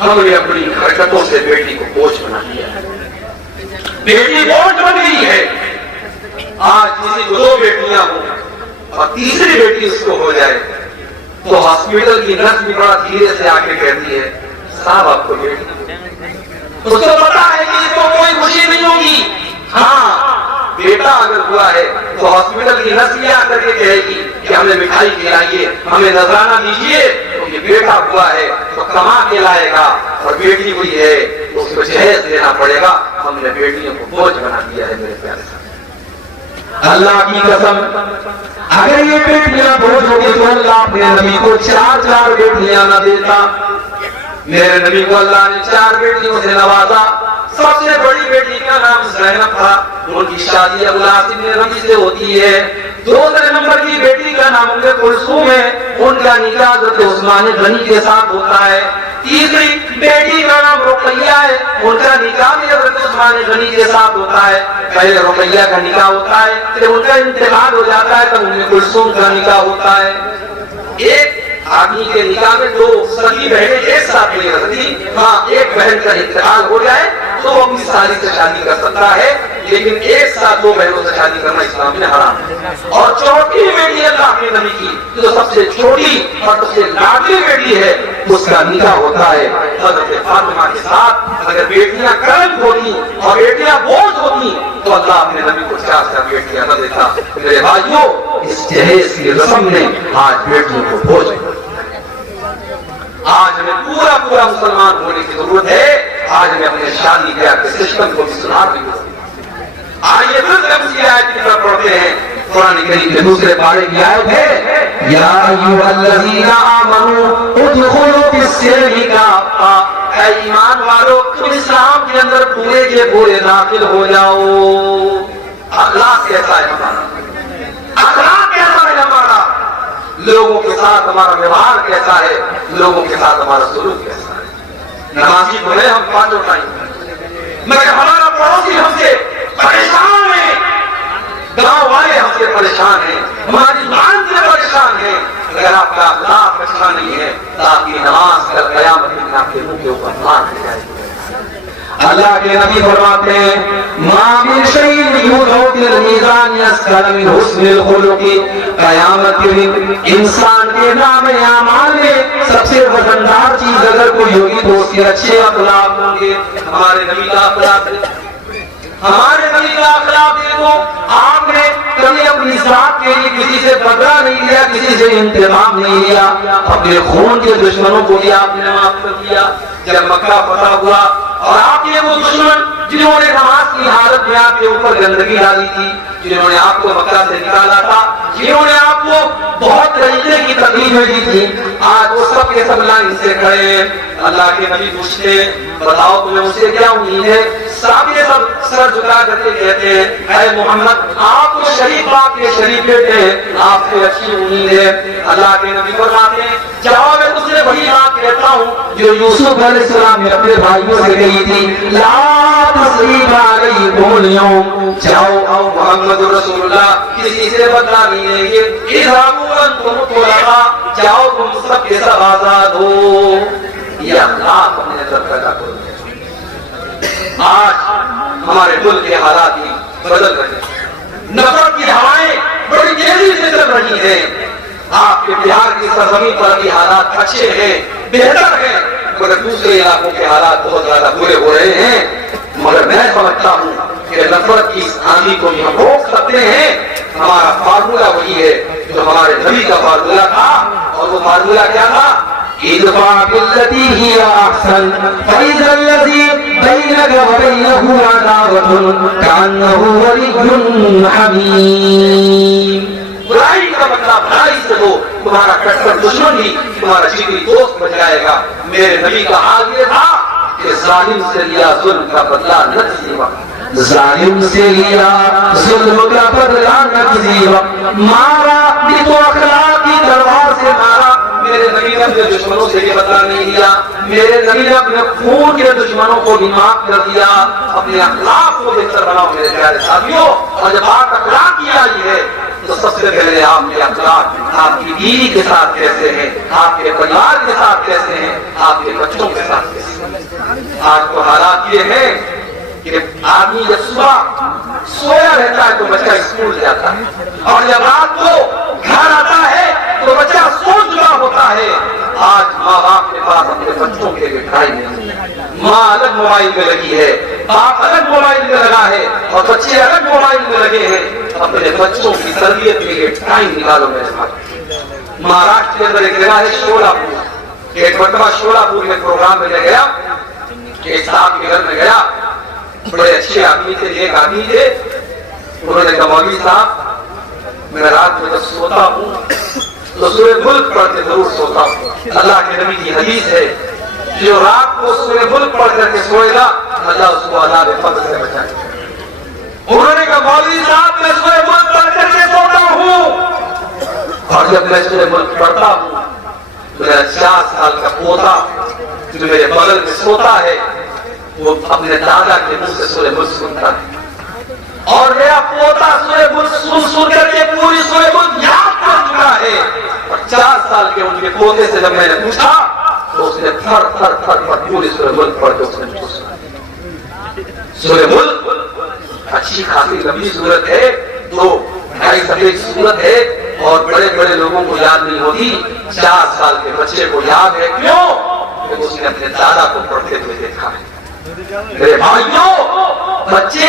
ہم نے اپنی حرکتوں سے بیٹی کو بوجھ بنا دیا ہے، بیٹی بوجھ بن گئی ہے۔ آج کسی کو 2 بیٹیاں ہوں اور تیسری بیٹی اس کو ہو جائے تو ہاسپٹل کی نرس بھی بڑا دھیرے سے آ کے کہتی ہے، صاحب آپ کو بیٹی، اس کو پتا ہے کہ اس کو کوئی خوشی نہیں ہوگی۔ ہاں، بیٹا اگر ہوا ہے تو ہاسپٹل کی نرس یہ آ کر کے کہے گی کہ ہمیں مٹھائی کھلائیے، ہمیں نذرانہ دیجیے، تو یہ بیٹا ہوا ہے تو کما کے لائے گا، اور بیٹی ہوئی ہے تو اس کو جہیز دینا پڑے گا۔ ہم نے بیٹیوں کو بوجھ بنا دیا ہے۔ میرے پیارے ساتھ، اللہ کی قسم، اگر یہ بیٹیاں بوجھ ہوگی تو اللہ اپنے نبی کو 4 بیٹیاں نہ دیتا۔ میرے نبی کو اللہ نے 4 بیٹیوں سے نوازا۔ سب سے بڑی بیٹی کا نام زینب تھا، ان کی شادی ابو العاصم بن ربیع سے ہوتی ہے۔ 2 نمبر کی بیٹی کا نام ام کلثوم ہے، ان کا نکاح حضرت عثمان غنی کے ساتھ ہوتا ہے۔ تیسری بیٹی کا نام رقیہ ہے، ان کا نکاح بھی حضرت عثمان غنی کے ساتھ ہوتا ہے۔ پہلے رقیہ کا نکاح ہوتا ہے، پھر ان کا انتقال ہو جاتا ہے، تب ام کلثوم کا نکاح ہوتا ہے۔ ایک آدمی کے نکاح میں 2 سگی بہنیں ایک ساتھ نہیں رہتی۔ ہاں، ایک بہن کا انتقال ہو جائے تو وہ اپنی ساری سے شادی کر سکتا ہے، لیکن ایک ساتھ 2 بہنوں سے شادی کرنا اسلام میں حرام ہے۔ اور چوتھی بیٹی اللہ کے نبی کی جو سب سے چھوٹی اور سب سے لاڈلی بیٹی ہے، اس کا نکاح ہوتا ہے حضرت فاطمہ کے ساتھ۔ اگر بیٹیاں کرم ہوتی اور بیٹیاں بوجھ ہوتی تو اللہ اپنے نبی کو 4 بیٹیاں نہ دیتا۔ میرے بھائیوں، اس جہیز کی رسم نے آج بیٹیوں کو بوجھ بنا۔ آج ہمیں پورا مسلمان ہونے کی ضرورت ہے۔ آج ہمیں اپنے شادی بیاہ کے سسٹم کو بھی سدھارنے کی ضرورت ہے۔ آئیے پھر ہم اسی آیت کی طرف پڑھتے ہیں۔ قرآن کریم کے دوسرے پارے کی آیت ہے، یا ایھا الذین آمنوا ادخلوا فی السلم کافہ، اے ایمان والو تم اسلام کے اندر پورے کے پورے داخل ہو جاؤ۔ اخلاق کیسا ہے ہمارا؟ اخلاق کیسا ہے ہمارا؟ لوگوں کے ساتھ ہمارا ویوہار کیسا ہے؟ لوگوں کے ساتھ ہمارا سلوک کیسا ہے؟ نمازی بولے ہم 5 ٹائم، مگر ہمارا پڑوسی ہم سے پریشان ہے، گاؤں والے ہم سے پریشان ہیں، ہماری زبان سے پریشان ہے۔ اگر آپ کا اخلاق اچھا نہیں ہے تو آپ کی نماز کل قیامت میں آپ کے منہ کے اوپر مار دی جائے گی۔ اللہ کے نبی فرماتے ہیں، ما من شیء یوضع فی المیزان اسقل من حسن الخلق، قیامت کے دن انسان کے نام اعمال میں سب سے وزندار چیز اگر کوئی ہوگی تو اس کے اچھے اخلاق ہوں گے۔ ہمارے نبی کا اخلاق، ہمارے نبی کا اخلاق دیکھو، آپ نے کبھی اپنی ذات کے لیے کسی سے بدلہ نہیں لیا، کسی سے انتقام نہیں لیا، اپنے خون کے دشمنوں کو بھی آپ نے معاف کر دیا۔ جب مکہ فتح ہوا اور آپ کے وہ دشمن جنہوں نے نماز کی حالت میں آپ کے اوپر گندگی ڈالی تھی، جنہوں نے آپ کو مکہ سے نکالا تھا، جنہوں نے آپ کو بہت طریقے کی تکلیفیں دی تھی، آج وہ سب کے سب لائن سے کھڑے ہیں۔ اللہ کے نبی پوچھتے ہیں، بتاؤ تمہیں مجھ سے کیا امید ہے؟ سب کے سب سر جھکا کر کے کہتے ہیں، اے محمد آپ تو شریف باپ کے شریف بیٹے ہیں، آپ سے اچھی امید ہے۔ اللہ کے نبی فرماتے ہیں، جاؤ میں تم سے وہی بات کہتا ہوں جو یوسف علیہ السلام نے اپنے بھائیوں سے کہی تھی، لا تثریب علیکم اليوم، جاؤ محمد رسول اللہ کسی سے بدلہ نہیں لیں گے، اذهبوا انتم طلقاء، جاؤ تم سب کے سب آزاد ہو۔ یہ اللہ اپنے اندر پیدا کرو۔ آج ہمارے ملک کے حالات ہی بدل رہے ہیں، نفرت کی ہوائیں بڑی تیزی سے چل رہی ہیں۔ آپ کے بہار کی سرزمین پر بھی حالات اچھے ہیں، بہتر ہیں، مگر دوسرے علاقوں کے حالات بہت زیادہ برے ہو رہے ہیں۔ مگر میں سمجھتا ہوں کہ نفرت کی اس آندھی کو بھی ہم روک سکتے ہیں۔ ہمارا فارمولہ وہی ہے جو ہمارے نبی کا فارمولہ تھا، اور وہ فارمولا کیا تھا؟ ادفع بالتی ہی احسن فاذا الذی بینک وبینہ عداوۃ کانہ ولی حمیم. برائی کا بدلہ برائی سے دو، تمہارا کٹر دشمن بھی تمہارا جگری دوست بن جائے گا. میرے نبی کا حال یہ تھا کہ ظالم سے لیا ظلم کا بدلہ نہ کسی وقت، ظالم سے لیا ظلم کا بدلہ نہ کسی وقت، مارا بھی تو اخلاقی تلوار سے مارا. میرے نبی نے اپنے دشمنوں سے بھی بدلہ نہیں لیا، میرے نبی نے اپنے خون کے دشمنوں کو بھی معاف کر دیا. اپنے اخلاق کو بہتر بناؤ میرے پیارے ساتھیوں. اور جب بات اخلاق کی آئی ہے تو سب سے پہلے آپ کے اخلاق آپ کی بیوی کے ساتھ کیسے ہیں، آپ کے پریوار کے ساتھ کیسے ہیں، آپ کے بچوں کے ساتھ کیسے ہیں. آج تو حالات یہ ہیں کہ آدمی جب صبح سویا رہتا ہے تو بچہ اسکول جاتا ہے، اور جب رات کو گھر آتا ہے تو بچہ سو چکا ہوتا ہے. آج ماں باپ کے پاس اپنے بچوں کے لیے ٹائم نہیں، ماں الگ موبائل میں لگی ہے، باپ الگ موبائل میں لگا ہے، اور بچے الگ موبائل میں لگے ہیں. اپنے بچوں کی تربیت کے لیے ٹائم نکالو میرے بھائی. مہاراشٹر کے اندر ایک جگہ ہے شولا پور. ایک مرتبہ شولا پور میں پروگرام میں لے گیا، ایک صاحب کے گھر میں گیا. بڑے اچھے آدمی تھے، ایک آدمی تھے. انہوں نے کہا مولوی صاحب میں رات میں جب سوتا ہوں تو سورہ ملک پڑھ کے ضرور سوتا ہوں. اللہ کے نبی کی حدیث ہے جو رات کو سورہ ملک پڑھ کر کے سوئے گا اللہ اس کو عذاب قبر سے بچائے گا. انہوں نے کہا مولوی صاحب میں سورہ ملک پڑھ کر کے سوتا ہوں، اور جب میں سورہ ملک پڑھتا ہوں تو میرا 4 سال کا پوتا جو میرے بغل میں سوتا ہے وہ اپنے دادا کے منہ سے سورہ ملک سنتا ہے، اور میرا پوتا سورہ ملک سن کر کے پوری سورہ ملک یاد کر چکا ہے. اور 4 سال کے ان کے پوتے سے جب میں نے پوچھا تو اس نے تھر تھر تھر پر پوری سورہ ملک پڑھ کے اس نے پوچھا. سورہ ملک اچھی خاصی لمبی صورت ہے، 2-2.5 صفحے کی صورت ہے، اور بڑے بڑے لوگوں کو یاد نہیں ہوتی. 4 سال کے بچے کو یاد ہے. کیوں؟ کیونکہ اس نے اپنے دادا کو پڑھتے ہوئے دیکھا ہے. میرے بھائیوں، بچے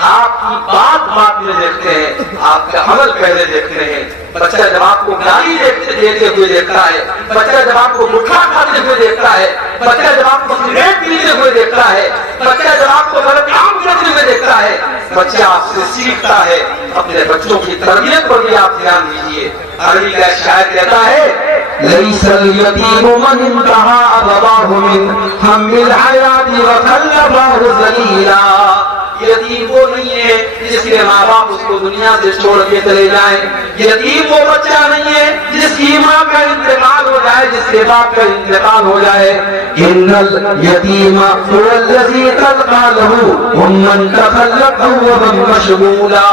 آپ کی بات میں دیکھتے ہیں، آپ کا عمل پہلے دیکھتے ہیں. بچہ جب آپ کو گالی دیتے ہوئے دیکھتا ہے، بچہ جب آپ کو مٹھا کھاتے ہوئے دیکھتا ہے، بچہ جب آپ کو سگریٹ پیتے ہوئے دیکھتا ہے، بچہ جب آپ کو غلط کام کرتے ہوئے دیکھتا ہے، بچہ آپ سے سیکھتا ہے. اپنے بچوں کی تربیت پر بھی آپ دھیان دیجیے. عربی کا شاعر کہتا ہے ليس اليتيم من انتهى أبواه من هم الحياة وخلفاه ذليلا. یتیم وہ نہیں ہے جس کے ماں باپ اس کو دنیا سے چھوڑ کے چلے جائیں. یتیم وہ بچہ نہیں ہے جس کی ماں کا انتقال ہو جائے، جس کے باپ کا انتقال ہو جائے. ان الیتیم هو الذی تلقى له امن تخلقه ومن مشغولا.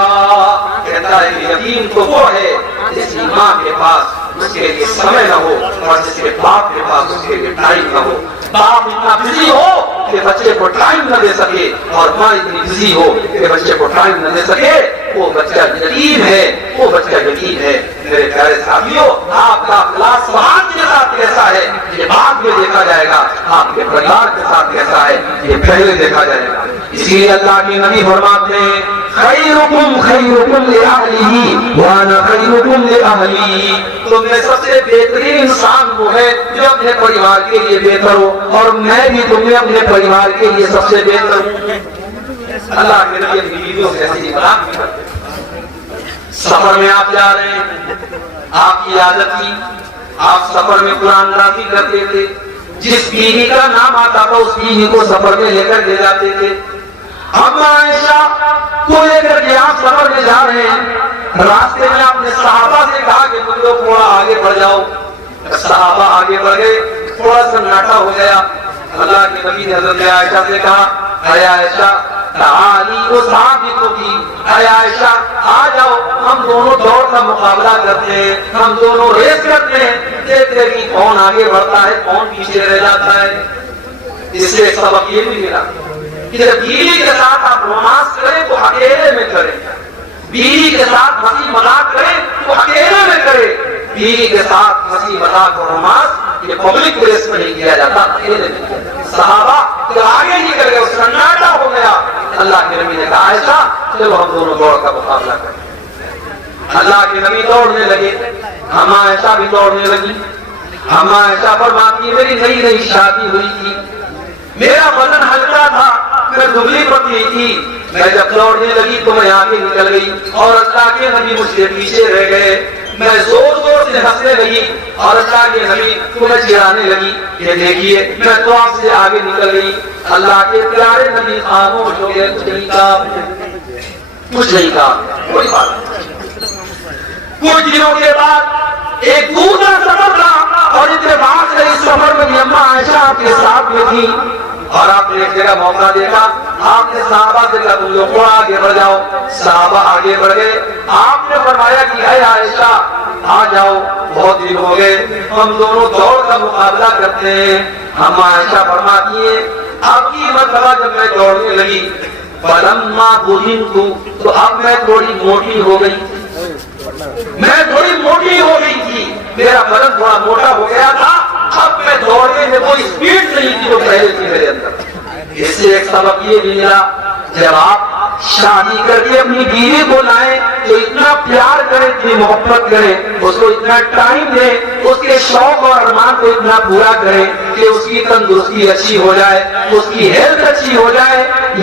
کہتا ہے یتیم تو وہ ہے جس کی ماں کے پاس اس کے لیے سمے نہ ہو، اور جس کے باپ کے پاس اس کے لیے ٹائم نہ ہو. باپ اتنا بزی ہو کہ بچے کو ٹائم نہ دے سکے، اور ماں اتنی بزی ہو کہ بچے کو ٹائم نہ دے سکے، وہ بچہ یتیم ہے، وہ بچہ یتیم ہے. میرے پیارے ساتھیوں، آپ کا اخلاق سماج کے ساتھ کیسا ہے یہ بعد میں دیکھا جائے گا، آپ کے پریوار کے ساتھ کیسا ہے یہ پہلے دیکھا جائے گا. اسی لیے اللہ کے نبی فرماتے ہیں خیرکم خیرکم لأہلہ وانا خیرکم لأہلی. تم میں سب سے بہترین انسان وہ ہے جو اپنے پریوار کے لیے بہتر ہو، اور میں بھی تمہیں اپنے پریوار کے لیے سب سے بہتر ہوں. اللہ کے نبی اپنی بیویوں سے ایسی بات نہیں کرتے. سفر میں آپ جا رہے ہیں، آپ کی عادت تھی آپ سفر میں قرآن نازل کرتے تھے. جس بیوی کا نام آتا تھا اس بیوی کو سفر میں لے کر لے جاتے تھے. اما عائشہ کو لے کر کے آپ سفر میں جا رہے ہیں، راستے میں آپ نے صحابہ سے کہا کہ تم لوگ تھوڑا آگے بڑھ جاؤ. صحابہ آگے بڑھ گئے، تھوڑا سا ناٹا ہو گیا. اللہ کے نبی نے حضرت عائشہ سے کہا اے عائشہ تعالی اصحابکی، اے عائشہ آ جاؤ، ہم دونوں دوڑ کا مقابلہ کرتے ہیں، ہم دونوں ریس کرتے ہیں، دیکھتے ہیں کہ کون آگے بڑھتا ہے کون پیچھے رہ جاتا ہے. اس سے ایک سبق یہ بھی ملا کہ جب بیوی کے ساتھ آپ رومانس کریں تو اکیلے میں کریں، بیوی کے ساتھ ہنسی مذاق کریں تو اکیلے میں کریں. بیوی کے ساتھ ہنسی مذاق اور رومانس یہ پبلک پلیس میں نہیں کیا جاتا، اکیلے میں. صحابہ جب آگے نکل گئے سناٹا ہو گیا. اللہ کے نبی نے کہا عائشہ چلو ہم دونوں دوڑ کا مقابلہ کریں. اللہ کے نبی دوڑنے لگے، ہم عائشہ بھی دوڑنے لگی۔ ہم عائشہ فرماتی ہے میری نئی نئی شادی ہوئی تھی، میرا بدن ہلکا تھا، میں دبلی پتلی تھی، میں جب دوڑنے لگی تو میں آگے نکل گئی اور اللہ کے نبی مجھ سے پیچھے رہ گئے۔ میں زور زور سے ہنسنے لگی اور اللہ کے نبی مجھے چڑھانے لگی کہ دیکھیے میں تو آپ سے آگے نکل گئی۔ اللہ کے پیارے نبی خاموش ہو گئے، کچھ نہیں کہا، کوئی بات نہیں۔ کچھ دنوں کے بعد ایک دوسرا سفر تھا اور اتفاق سے اس سفر میں اما عائشہ آپ کے ساتھ میں تھی اور آپ نے ایک جگہ موقع دیکھا، آپ نے صحابہ سے کہا تم لوگ آگے بڑھ جاؤ۔ صحابہ آگے بڑھ گئے، آپ نے فرمایا کہ اے عائشہ آ جاؤ، بہت دن ہو گئے ہم دونوں دوڑ کا مقابلہ کرتے ہیں۔ ہم عائشہ فرماتی ہیں اب کی مرتبہ جب میں دوڑنے لگی فلما بُلِنْتُ تو اب میں تھوڑی موٹی ہو گئی، میں تھوڑی موٹی ہو گئی تھی، میرا بدن تھوڑا موٹا ہو گیا تھا، اب میں دوڑنے میں کوئی سپیڈ نہیں تھی جو پہلے تھی میرے اندر۔ اس سے ایک سبب یہ بھی ملا جب آپ شادی کر کے اپنی بیوی کو لائیں تو اتنا پیار کریں، اتنی محبت کریں، اس کو اتنا ٹائم دیں، اس کے شوق اور ارمان کو اتنا پورا کریں کہ اس کی تندرستی اچھی ہو جائے، اس کی ہیلتھ اچھی ہو جائے۔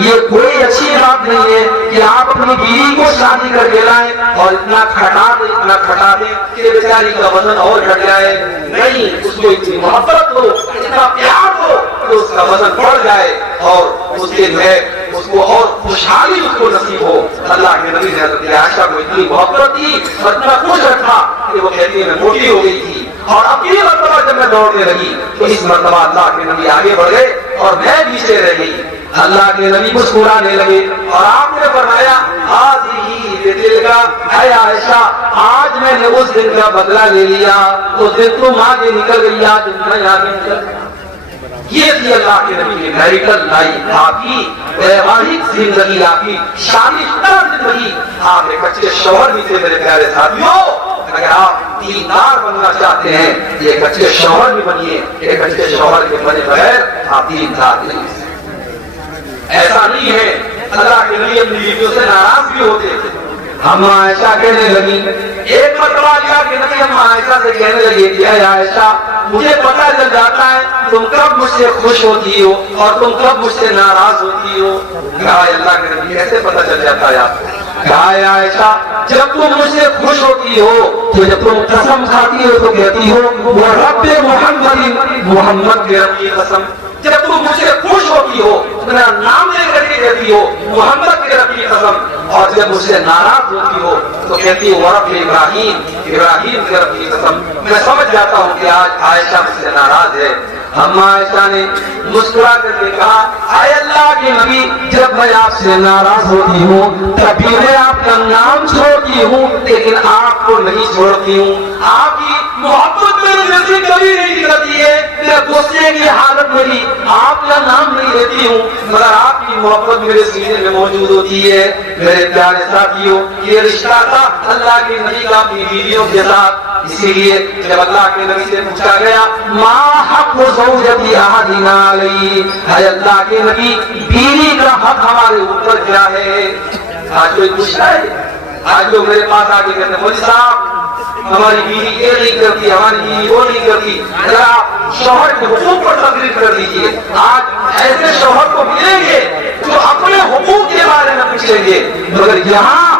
یہ کوئی اچھی بات نہیں ہے کہ آپ اپنی بیوی کو شادی کر کے لائیں اور اتنا کھٹا دیں کہ بیچاری کا وزن اور گھٹ جائے۔ نہیں، اس کو اتنی محبت ہو، اتنا پیار ہو کہ اس کا وزن بڑھ جائے اور اس کے اس کو اور خوشحالی اس کو نصیب ہو۔ اللہ کے نبی نے حضرت عائشہ کو اتنی محبت دی اور اتنا خوش رکھا کہ وہ کہتی ہے میں موٹی ہو گئی تھی اور اگلی مرتبہ جب میں دوڑنے لگی تو اس مرتبہ اللہ کے نبی آگے بڑھ گئے اور میں پیچھے رہ گئی۔ اللہ کے نبی مسکرانے لگے اور آپ نے فرمایا ہاذی دل کا اے عائشہ آج میں نے اس دن کا بدلہ لے لیا، اس دن تم آگے نکل گئی، آج میں آگے نکل گئی۔ یہ تھی اللہ کے نبی کی میریٹل لائف، آپ کی ویواہک زندگی، آپ کی شادی شدہ زندگی۔ آپ ایک اچھے شوہر بھی تھے میرے پیارے ساتھیوں، اگر آپ دیندار بننا چاہتے ہیں ایک اچھے شوہر بھی بنیے، ایک اچھے شوہر کے بنے بغیر آپ دیندار نہیں۔ ایسا نہیں ہے، اللہ کے نبی اپنی بیویوں سے ناراض بھی ہوتے تھے۔ ہم عائشہ کہنے لگی، ایک مرتبہ اللہ کے نبی ہم عائشہ سے کہنے لگے کہ اے عائشہ مجھے پتہ چل جاتا ہے تم کب مجھ سے خوش ہوتی ہو اور تم کب مجھ سے ناراض ہوتی ہو۔ کہا اللہ کے نبی کیسے پتہ چل جاتا ہے آپ کو؟ کہا اے عائشہ جب تم مجھ سے خوش ہوتی ہو تو جب تم قسم کھاتی ہو تو کہتی ہو وہ رب محمد کے رب کی قسم۔ جب تم مجھ سے خوش ہوتی ہو میرا نام لے کر کے کہتی ہو محمد کے رب کی قسم، اور جب مجھ سے ناراض ہوتی ہو تو کہتی ہو رب ابراہیم کے رب کی قسم۔ میں سمجھ جاتا ہوں کہ آج عائشہ مجھ سے ناراض ہے۔ ہم عائشہ نے مسکرا کر کے کہا اے اللہ کے نبی جب میں آپ سے ناراض ہوتی ہوں تبھی میں آپ کا نام چھوڑتی ہوں لیکن آپ کو نہیں چھوڑتی ہوں۔ آپ کی محبت میرے نزدیک کبھی نہیں نکلتی ہے، میں غصے کی حالت میں بھی آپ کا نام نہیں لیتی ہوں مگر آپ کی محبت میرے سینے میں موجود ہوتی ہے۔ میرے پیارے ساتھیوں یہ رشتہ تھا اللہ کے نبی کا اپنی بیویوں کے ساتھ، اسی لیے جب اللہ کے نبی سے پوچھا گیا ما حق زوجتی احدنا علی، اے اللہ کے نبی بیوی کا حق ہمارے اوپر کیا ہے؟ آج کوئی پوچھتا ہے؟ آج لوگ میرے پاس آ کے کہتے ہیں مولوی صاحب ہماری بیوی یہ نہیں کرتی، ہماری بیوی وہ نہیں کرتی، ذرا شوہر کے حقوق پر تقریر کر دیجیے۔ آج ایسے شوہر کو ملیں گے جو اپنے حقوق کے بارے میں پوچھیں گے، مگر یہاں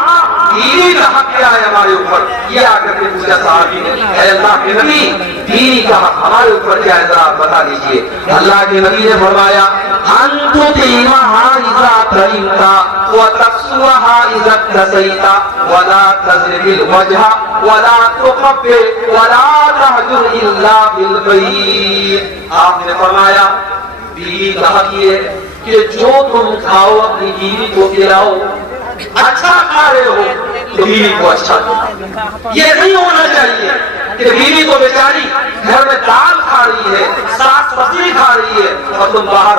بیوی کا حق کیا ہے ہمارے اوپر؟ یہ آ کر کے پوچھا صحابی نے اے اللہ کے نبی بیوی کا حق ہمارے اوپر کیا ہے ذرا آپ بتا دیجیے۔ اللہ کے نبی نے فرمایا انتو تیمہا اذا تریمتا وتقسوہا اذا تسیتا ولا تضرب الوجہ ولا تقبل ولا تحجر الا بالخیر۔ آپ نے فرمایا بیوی کا حق یہ کہ جو تم کھاؤ اپنی بیوی کو کھلاؤ، اچھا کھا رہے ہو تو بیوی کو اچھا دو۔ یہ نہیں ہونا چاہیے کہ بیوی کو بیچاری گھر میں دال کھا رہی ہے، ساگ سبزی کھا رہی ہے اور تم باہر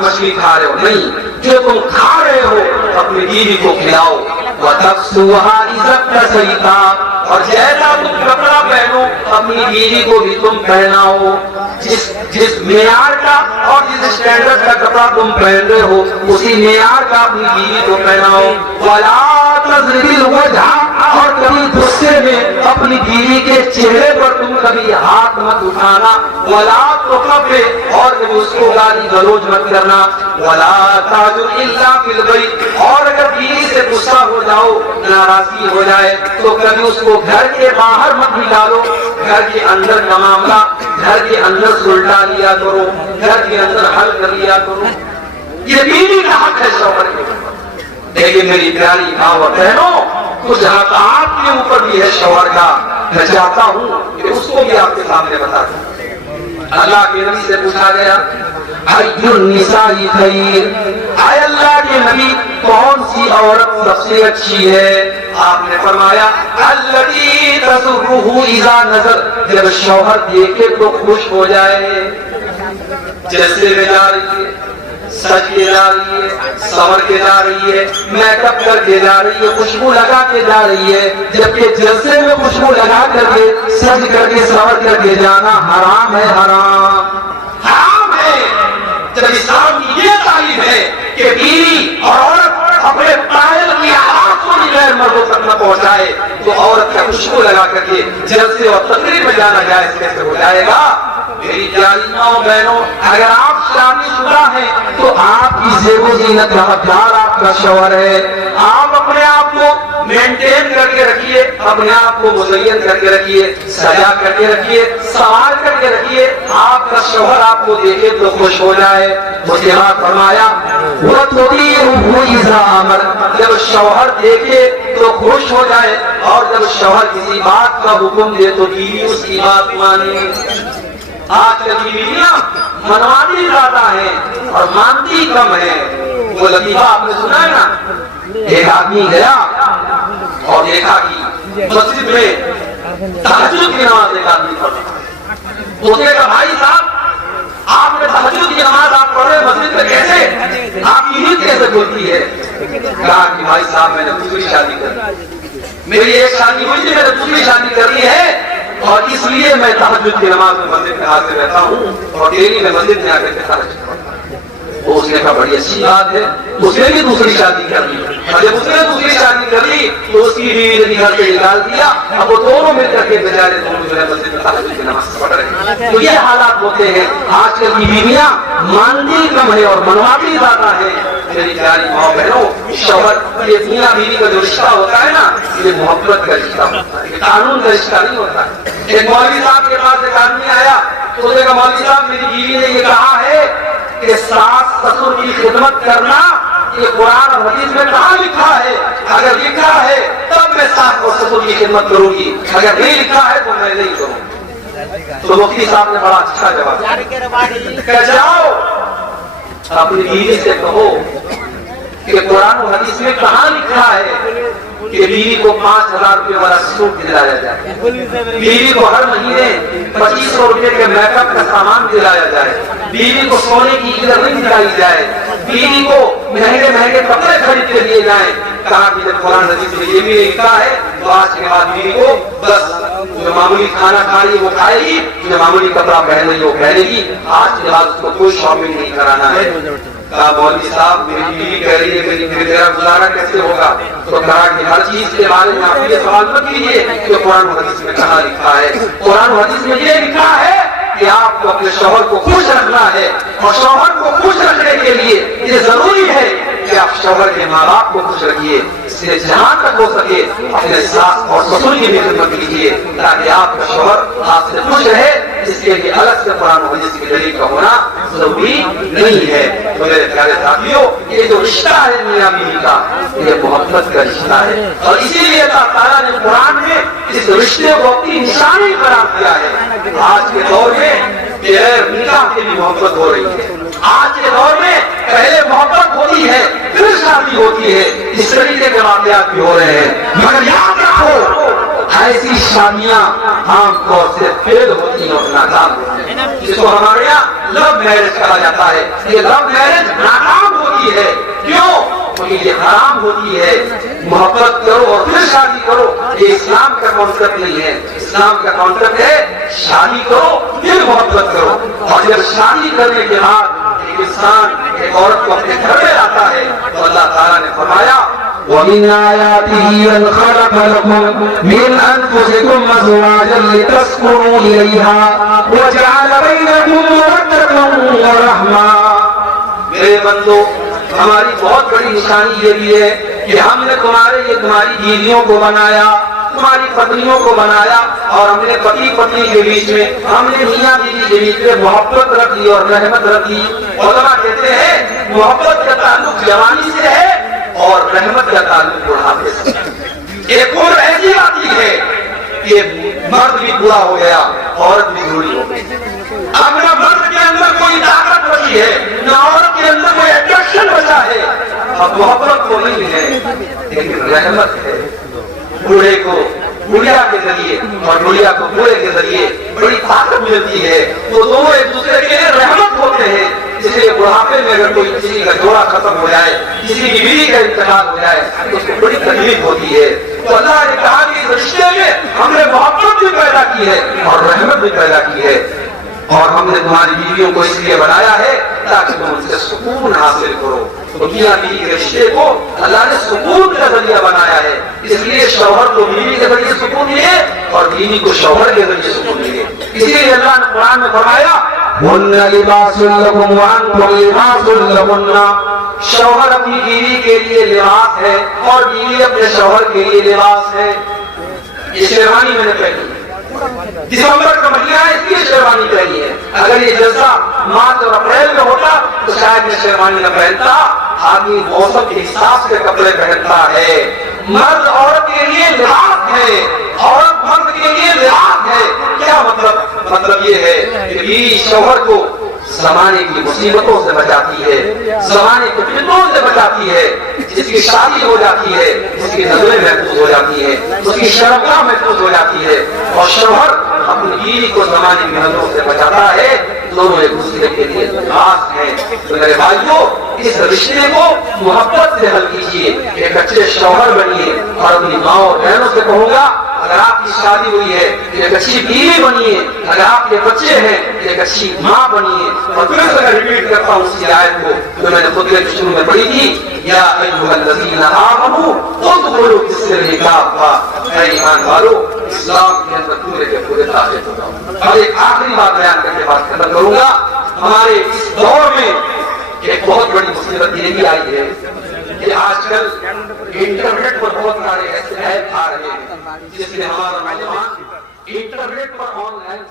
مچھلی کھا رہے ہو۔ نہیں، جو تم کھا رہے ہو اپنی بیوی کو کھلاؤ۔ وَتَقْسُوهَا إِذَا اكْتَسَيْتَ، اور جیسا تم کپڑا پہنو اپنی بیوی کو بھی تم پہناؤ۔ جس معیار کا اور جس اسٹینڈرڈ کا کپڑا تم پہن رہے ہو اسی معیار کا اپنی بیوی کو پہناؤ۔ وَلَا تَضْرِبِ الْوَجْهَ، اور کبھی غصے میں اپنی بیوی کے چہرے پر تم کبھی ہاتھ مت اٹھانا، ولا تخفف، اور کبھی اس کو گالی گلوچ مت کرنا، ولا تعجل الا بالبیت، اور اگر بیوی سے غصہ ہو جاؤ، ناراضگی ہو جائے تو کبھی اس کو گھر کے باہر مت نکالو، گھر کے اندر کا معاملہ گھر کے اندر سلٹا لیا کرو، گھر کے اندر حل کر لیا کرو، یہ بیوی کا حق ہے شوہر کے۔ لیکن میری پیاری ماں و بہنوں، کچھ حق آپ کے اوپر بھی ہے شوہر کا، میں چاہتا ہوں کہ اس کو بھی آپ کے سامنے بتا دوں۔ اللہ کے نبی سے پوچھا گیا حی النساء خیر، اے اللہ کے نبی کون سی عورت سب سے اچھی ہے؟ آپ نے فرمایا التی تسرہ اذا نظر، جب شوہر دیکھے تو خوش ہو جائے، جلسے میں جا رہی ہے، سج کے جا رہی ہے، سنور کے جا رہی ہے، میک اپ کر کے جا رہی ہے، خوشبو لگا کے جا رہی ہے، جبکہ جلسے میں خوشبو لگا کر کے سج کر کے سنور کر کے جانا حرام ہے، حرام ہے۔ جب اسلام کی یہ تعلیم ہے کہ بیوی اور عورت اپنے پائل کی آواز کو بھی غیر مردوں تک نہ پہنچائے تو عورت کا خوشبو لگا کر کے جلسے اور تقریر میں جانا جائز کیسے ہو جائے گا؟ میری پیاری ماؤں بہنوں، اگر آپ شادی شدہ ہیں تو آپ کی زیب و زینت کا حقدار آپ کا شوہر ہے، آپ اپنے آپ کو مینٹین کر کے رکھیے، اپنے آپ کو مزین کر کے رکھیے، سجا کر کے رکھیے، سوار کر کے رکھیے، آپ کا شوہر آپ کو دیکھے تو خوش ہو جائے۔ اس کے بعد فرمایا وَتُطِيعُهُ إِذَا أَمَرَ، جب شوہر دیکھے تو خوش ہو جائے، اور جب شوہر کسی بات کا حکم دے تو بیوی اس کی بات مانے۔ آج کل کی بیویاں منواتی زیادہ ہیں اور مانتی کم ہے۔ وہ لطیفہ آپ نے سنا ہے نا، ایک آدمی گیا اور دیکھا کہ مسجد میں تہجد کی نماز ایک آدمی پڑھ رہا ہے۔ اس نے کہا بھائی صاحب آپ نے تہجد کی نماز آپ پڑھ رہے مسجد میں، کیسے آپ کی نیند کیسے کھلتی ہے؟ کہا کہ بھائی صاحب میں نے دوسری شادی کر لی، میری ایک شادی ہوئی تھی، میں نے دوسری شادی کر لی ہے، اور اس لیے میں تہجد کی نماز میں مسجد میں حاضر رہتا ہوں اور ڈیلی میں مسجد میں آ کر کے تہجد پڑھتا ہوں۔ تو اس نے کہا بڑی اچھی بات ہے، اس نے بھی دوسری شادی کر لی، اور جب اس نے دوسری شادی کر لی تو اس کی بیوی نے گھر سے نکال دیا، اب وہ دونوں مل کر کے بیچارے دونوں جو ہے مسجد میں تہجد کی نماز پڑھ رہے ہیں۔ تو یہ حالات ہوتے ہیں، آج کل کی بیویاں مانتی کم ہے اور منواتی زیادہ ہے۔ میری پیاری ماں بہنوں، شوہر یہ میاں بیوی کا جو رشتہ ہوتا ہے نا، یہ محبت کا رشتہ ہوتا ہے، قانون کا رشتہ نہیں ہوتا ہے۔ ایک مولوی صاحب کے پاس ایک آدمی آیا، تو اس نے کہا مولوی صاحب میری بیوی نے یہ کہا ہے کہ ساس سسر کی خدمت کرنا یہ قرآن اور حدیث میں کہاں لکھا ہے؟ اگر لکھا ہے تب میں ساس اور سسر کی خدمت کروں گی، اگر نہیں لکھا ہے تو میں نہیں کروں۔ تو مفتی صاحب نے بڑا اچھا جواب دیا کہ جاؤ اپنی بیوی سے کہو کہ قرآن و حدیث میں کہاں لکھا ہے کہ بیوی کو 5,000 روپے والا سوٹ دلایا جائے، بیوی کو ہر مہینے 2,500 روپے کے میک اپ کا سامان دلایا جائے، بیوی کو سونے کی ایئر رنگ دلائی جائے، بیوی کو مہنگے مہنگے کپڑے خرید کے دیے جائیں۔ کہا کہ جب قرآن حدیث میں یہ بھی لکھا ہے تو آج کے بعد بیوی کو بس جو معمولی کھانا کھا رہی ہے وہ کھائے گی، جو معمولی کپڑا پہن رہی ہے وہ پہنے گی، آج کے بعد اس کو کوئی شاپنگ نہیں کرانا ہے۔ کہا مولوی صاحب میری بیوی کہہ رہی ہے میرا گزارا کیسے ہوگا؟ تو کہا کہ ہر چیز کے بارے میں آپ یہ سوال مت کیجیے کہ قرآن و حدیث میں کہاں لکھا ہے۔ قرآن و حدیث میں یہ لکھا ہے کہ آپ کو اپنے شوہر کو خوش رکھنا ہے، اور شوہر کو خوش رکھنے کے لیے یہ ضروری ہے کہ آپ شوہر کے ماں باپ کو خوش رکھیے، اس لیے جہاں تک ہو سکے اپنے ساس اور سسر کی بھی خدمت کیجیے تاکہ آپ کا شوہر آپ سے خوش رہے۔ اس لیے کہ الگ سے قرآن و حدیث کی دلیل کا ہونا ضروری نہیں ہے۔ تو میرے پیارے ساتھیوں، یہ جو رشتہ ہے میاں بیوی کا، یہ محبت کا رشتہ ہے، اور اسی لیے اللہ تعالیٰ نے قرآن میں اس رشتے کو اپنی نشانی قرار دیا ہے۔ آج کے دور میں بغیر نکاح کی بھی محبت ہو رہی ہے، آج کے دور میں پہلے محبت ہوتی ہے پھر شادی ہوتی ہے، اس طریقے کے واقعات بھی ہو رہے ہیں، مگر یاد رکھو ایسی شادیاں عام طور سے فیل ہوتی ہیں اور ناکام ہوتی ہیں، جس کو ہمارے یہاں لو میرج کہا جاتا ہے۔ یہ لو میرج ناکام ہوتی ہے، کیوں؟ کیونکہ یہ حرام ہوتی ہے۔ محبت کرو اور پھر شادی کرو، یہ اسلام کا کانسیپٹ نہیں ہے۔ اسلام کا کانسیپٹ ہے شادی کرو پھر محبت کرو، اور جب شادی کرنے کے بعد ایک انسان ایک عورت کو اپنے گھر میں لاتا ہے تو اللہ تعالیٰ نے فرمایا وَمِنْ آيَاتِهِ أَنْ خَلَقَ لَكُم مِّنْ أَنفُسِكُمْ أَزْوَاجًا لِتَسْكُنُوا إِلَيْهَا وَجَعَلَ بَيْنَكُم مَّوَدَّةً وَرَحْمَةً۔ میرے بندو، ہماری بہت بڑی نشانی یہ بھی ہے کہ ہم نے تمہاری بیویوں کو بنایا، تمہاری پتنیوں کو بنایا، اور ہم نے پتی پتنی کے بیچ میں، ہم نے میاں بیوی کے بیچ میں محبت رکھ دی اور رحمت رکھ دی۔ علماء کہتے ہیں محبت کا تعلق جوانی سے ہے اور رحمت کا تعلق بڑھاپے سے۔ ایک اور ایسی آتی ہے کہ مرد بھی بوڑھا ہو گیا، عورت بھی بوڑھی ہو گئی، اب نہ مرد کے اندر کوئی طاقت بچی ہے، نہ عورت کے اندر کوئی اٹریکشن بچا ہے، اب محبت کو نہیں ہے لیکن رحمت ہے۔ بوڑھے کو بڑھیا کے ذریعے اور بڑھیا کو بوڑھے کے ذریعے بڑی طاقت ملتی ہے، وہ دونوں ایک دوسرے کے لیے رحمت ہوتے ہیں۔ اس لیے بڑھاپے میں اگر کوئی کسی کا جوڑا ختم ہو جائے، کسی کی بیوی کا انتقال ہو جائے تو اس کو بڑی تکلیف ہوتی ہے۔ تو اللہ نے کہا کہ اس رشتے میں ہم نے محبت بھی پیدا کی ہے اور رحمت بھی پیدا کی ہے، اور ہم نے تمہاری بیویوں کو اس لیے بنایا ہے تاکہ تم ان سے سکون حاصل کرو۔ تو میاں بیوی کے رشتے کو اللہ نے سکون کا ذریعہ بنایا ہے، اس لیے شوہر کو بیوی کے ذریعے سکون ملے اور بیوی کو شوہر کے ذریعے سکون ملے۔ اسی لیے اللہ نے قرآن میں فرمایا هن لباس لكم وانتم لباس لهن، شوہر اپنی بیوی کے لیے لباس ہے اور بیوی اپنے شوہر کے لیے لباس ہے۔ یہ شیروانی میں نے پہنی، دسمبر کا مہینہ ہے اس لیے شیروانی پہنی ہے، اگر یہ جلسہ مارچ اور اپریل میں ہوتا تو شاید یہ شیروانی نہ پہنتا۔ آدمی موسم کے حساب سے کپڑے پہنتا ہے۔ مرد عورت کے لیے لباس ہے، عورت مرد کے لیے لباس ہے۔ کیا مطلب یہ ہے کہ بیوی شوہر کو زمانے کی مصیبتوں سے بچاتی ہے، زمانے کی فتنوں سے بچاتی ہے، جس کی شادی ہو جاتی ہے اس کی نظریں محفوظ ہو جاتی ہے، اس کی شرمگاہ محفوظ ہو جاتی ہے، اور شوہر اپنی بیوی کو زمانے کی نظروں سے بچاتا ہے۔ دونوں ایک دوسرے کے لیے خاص ہیں۔ تو میرے بھائیوں، اس رشتے کو محبت سے حل کیجیے، ایک اچھے شوہر بنیے، اور اپنی ماں اور بہنوں سے کہوں گا اگر آپ کی شادی ہوئی ہے ایک اچھی بیوی بنیے، اگر آپ کے بچے ہیں ایک اچھی ماں بنیے۔ اور پھر اگر ریپیٹ کرتا ہوں اسی آیت کو جو میں نے خطبے کے شروع میں پڑھی تھی، یا ایھا الذین آمنوا ادخلوا فی السلم کافہ، اے ایمان والو اسلام کے اندر پورے کے پورے داخل ہو جاؤ۔ اب ایک آخری بات بیان کر کے بات ختم کروں گا۔ ہمارے اس دور میں ایک بہت بڑی مصیبت یہ بھی آئی ہے کہ آج کل انٹرنیٹ پر بہت سارے ایسے ایپ آ رہے ہیں جس میں ہمارا نوجوان انٹرنیٹ پر آن لائن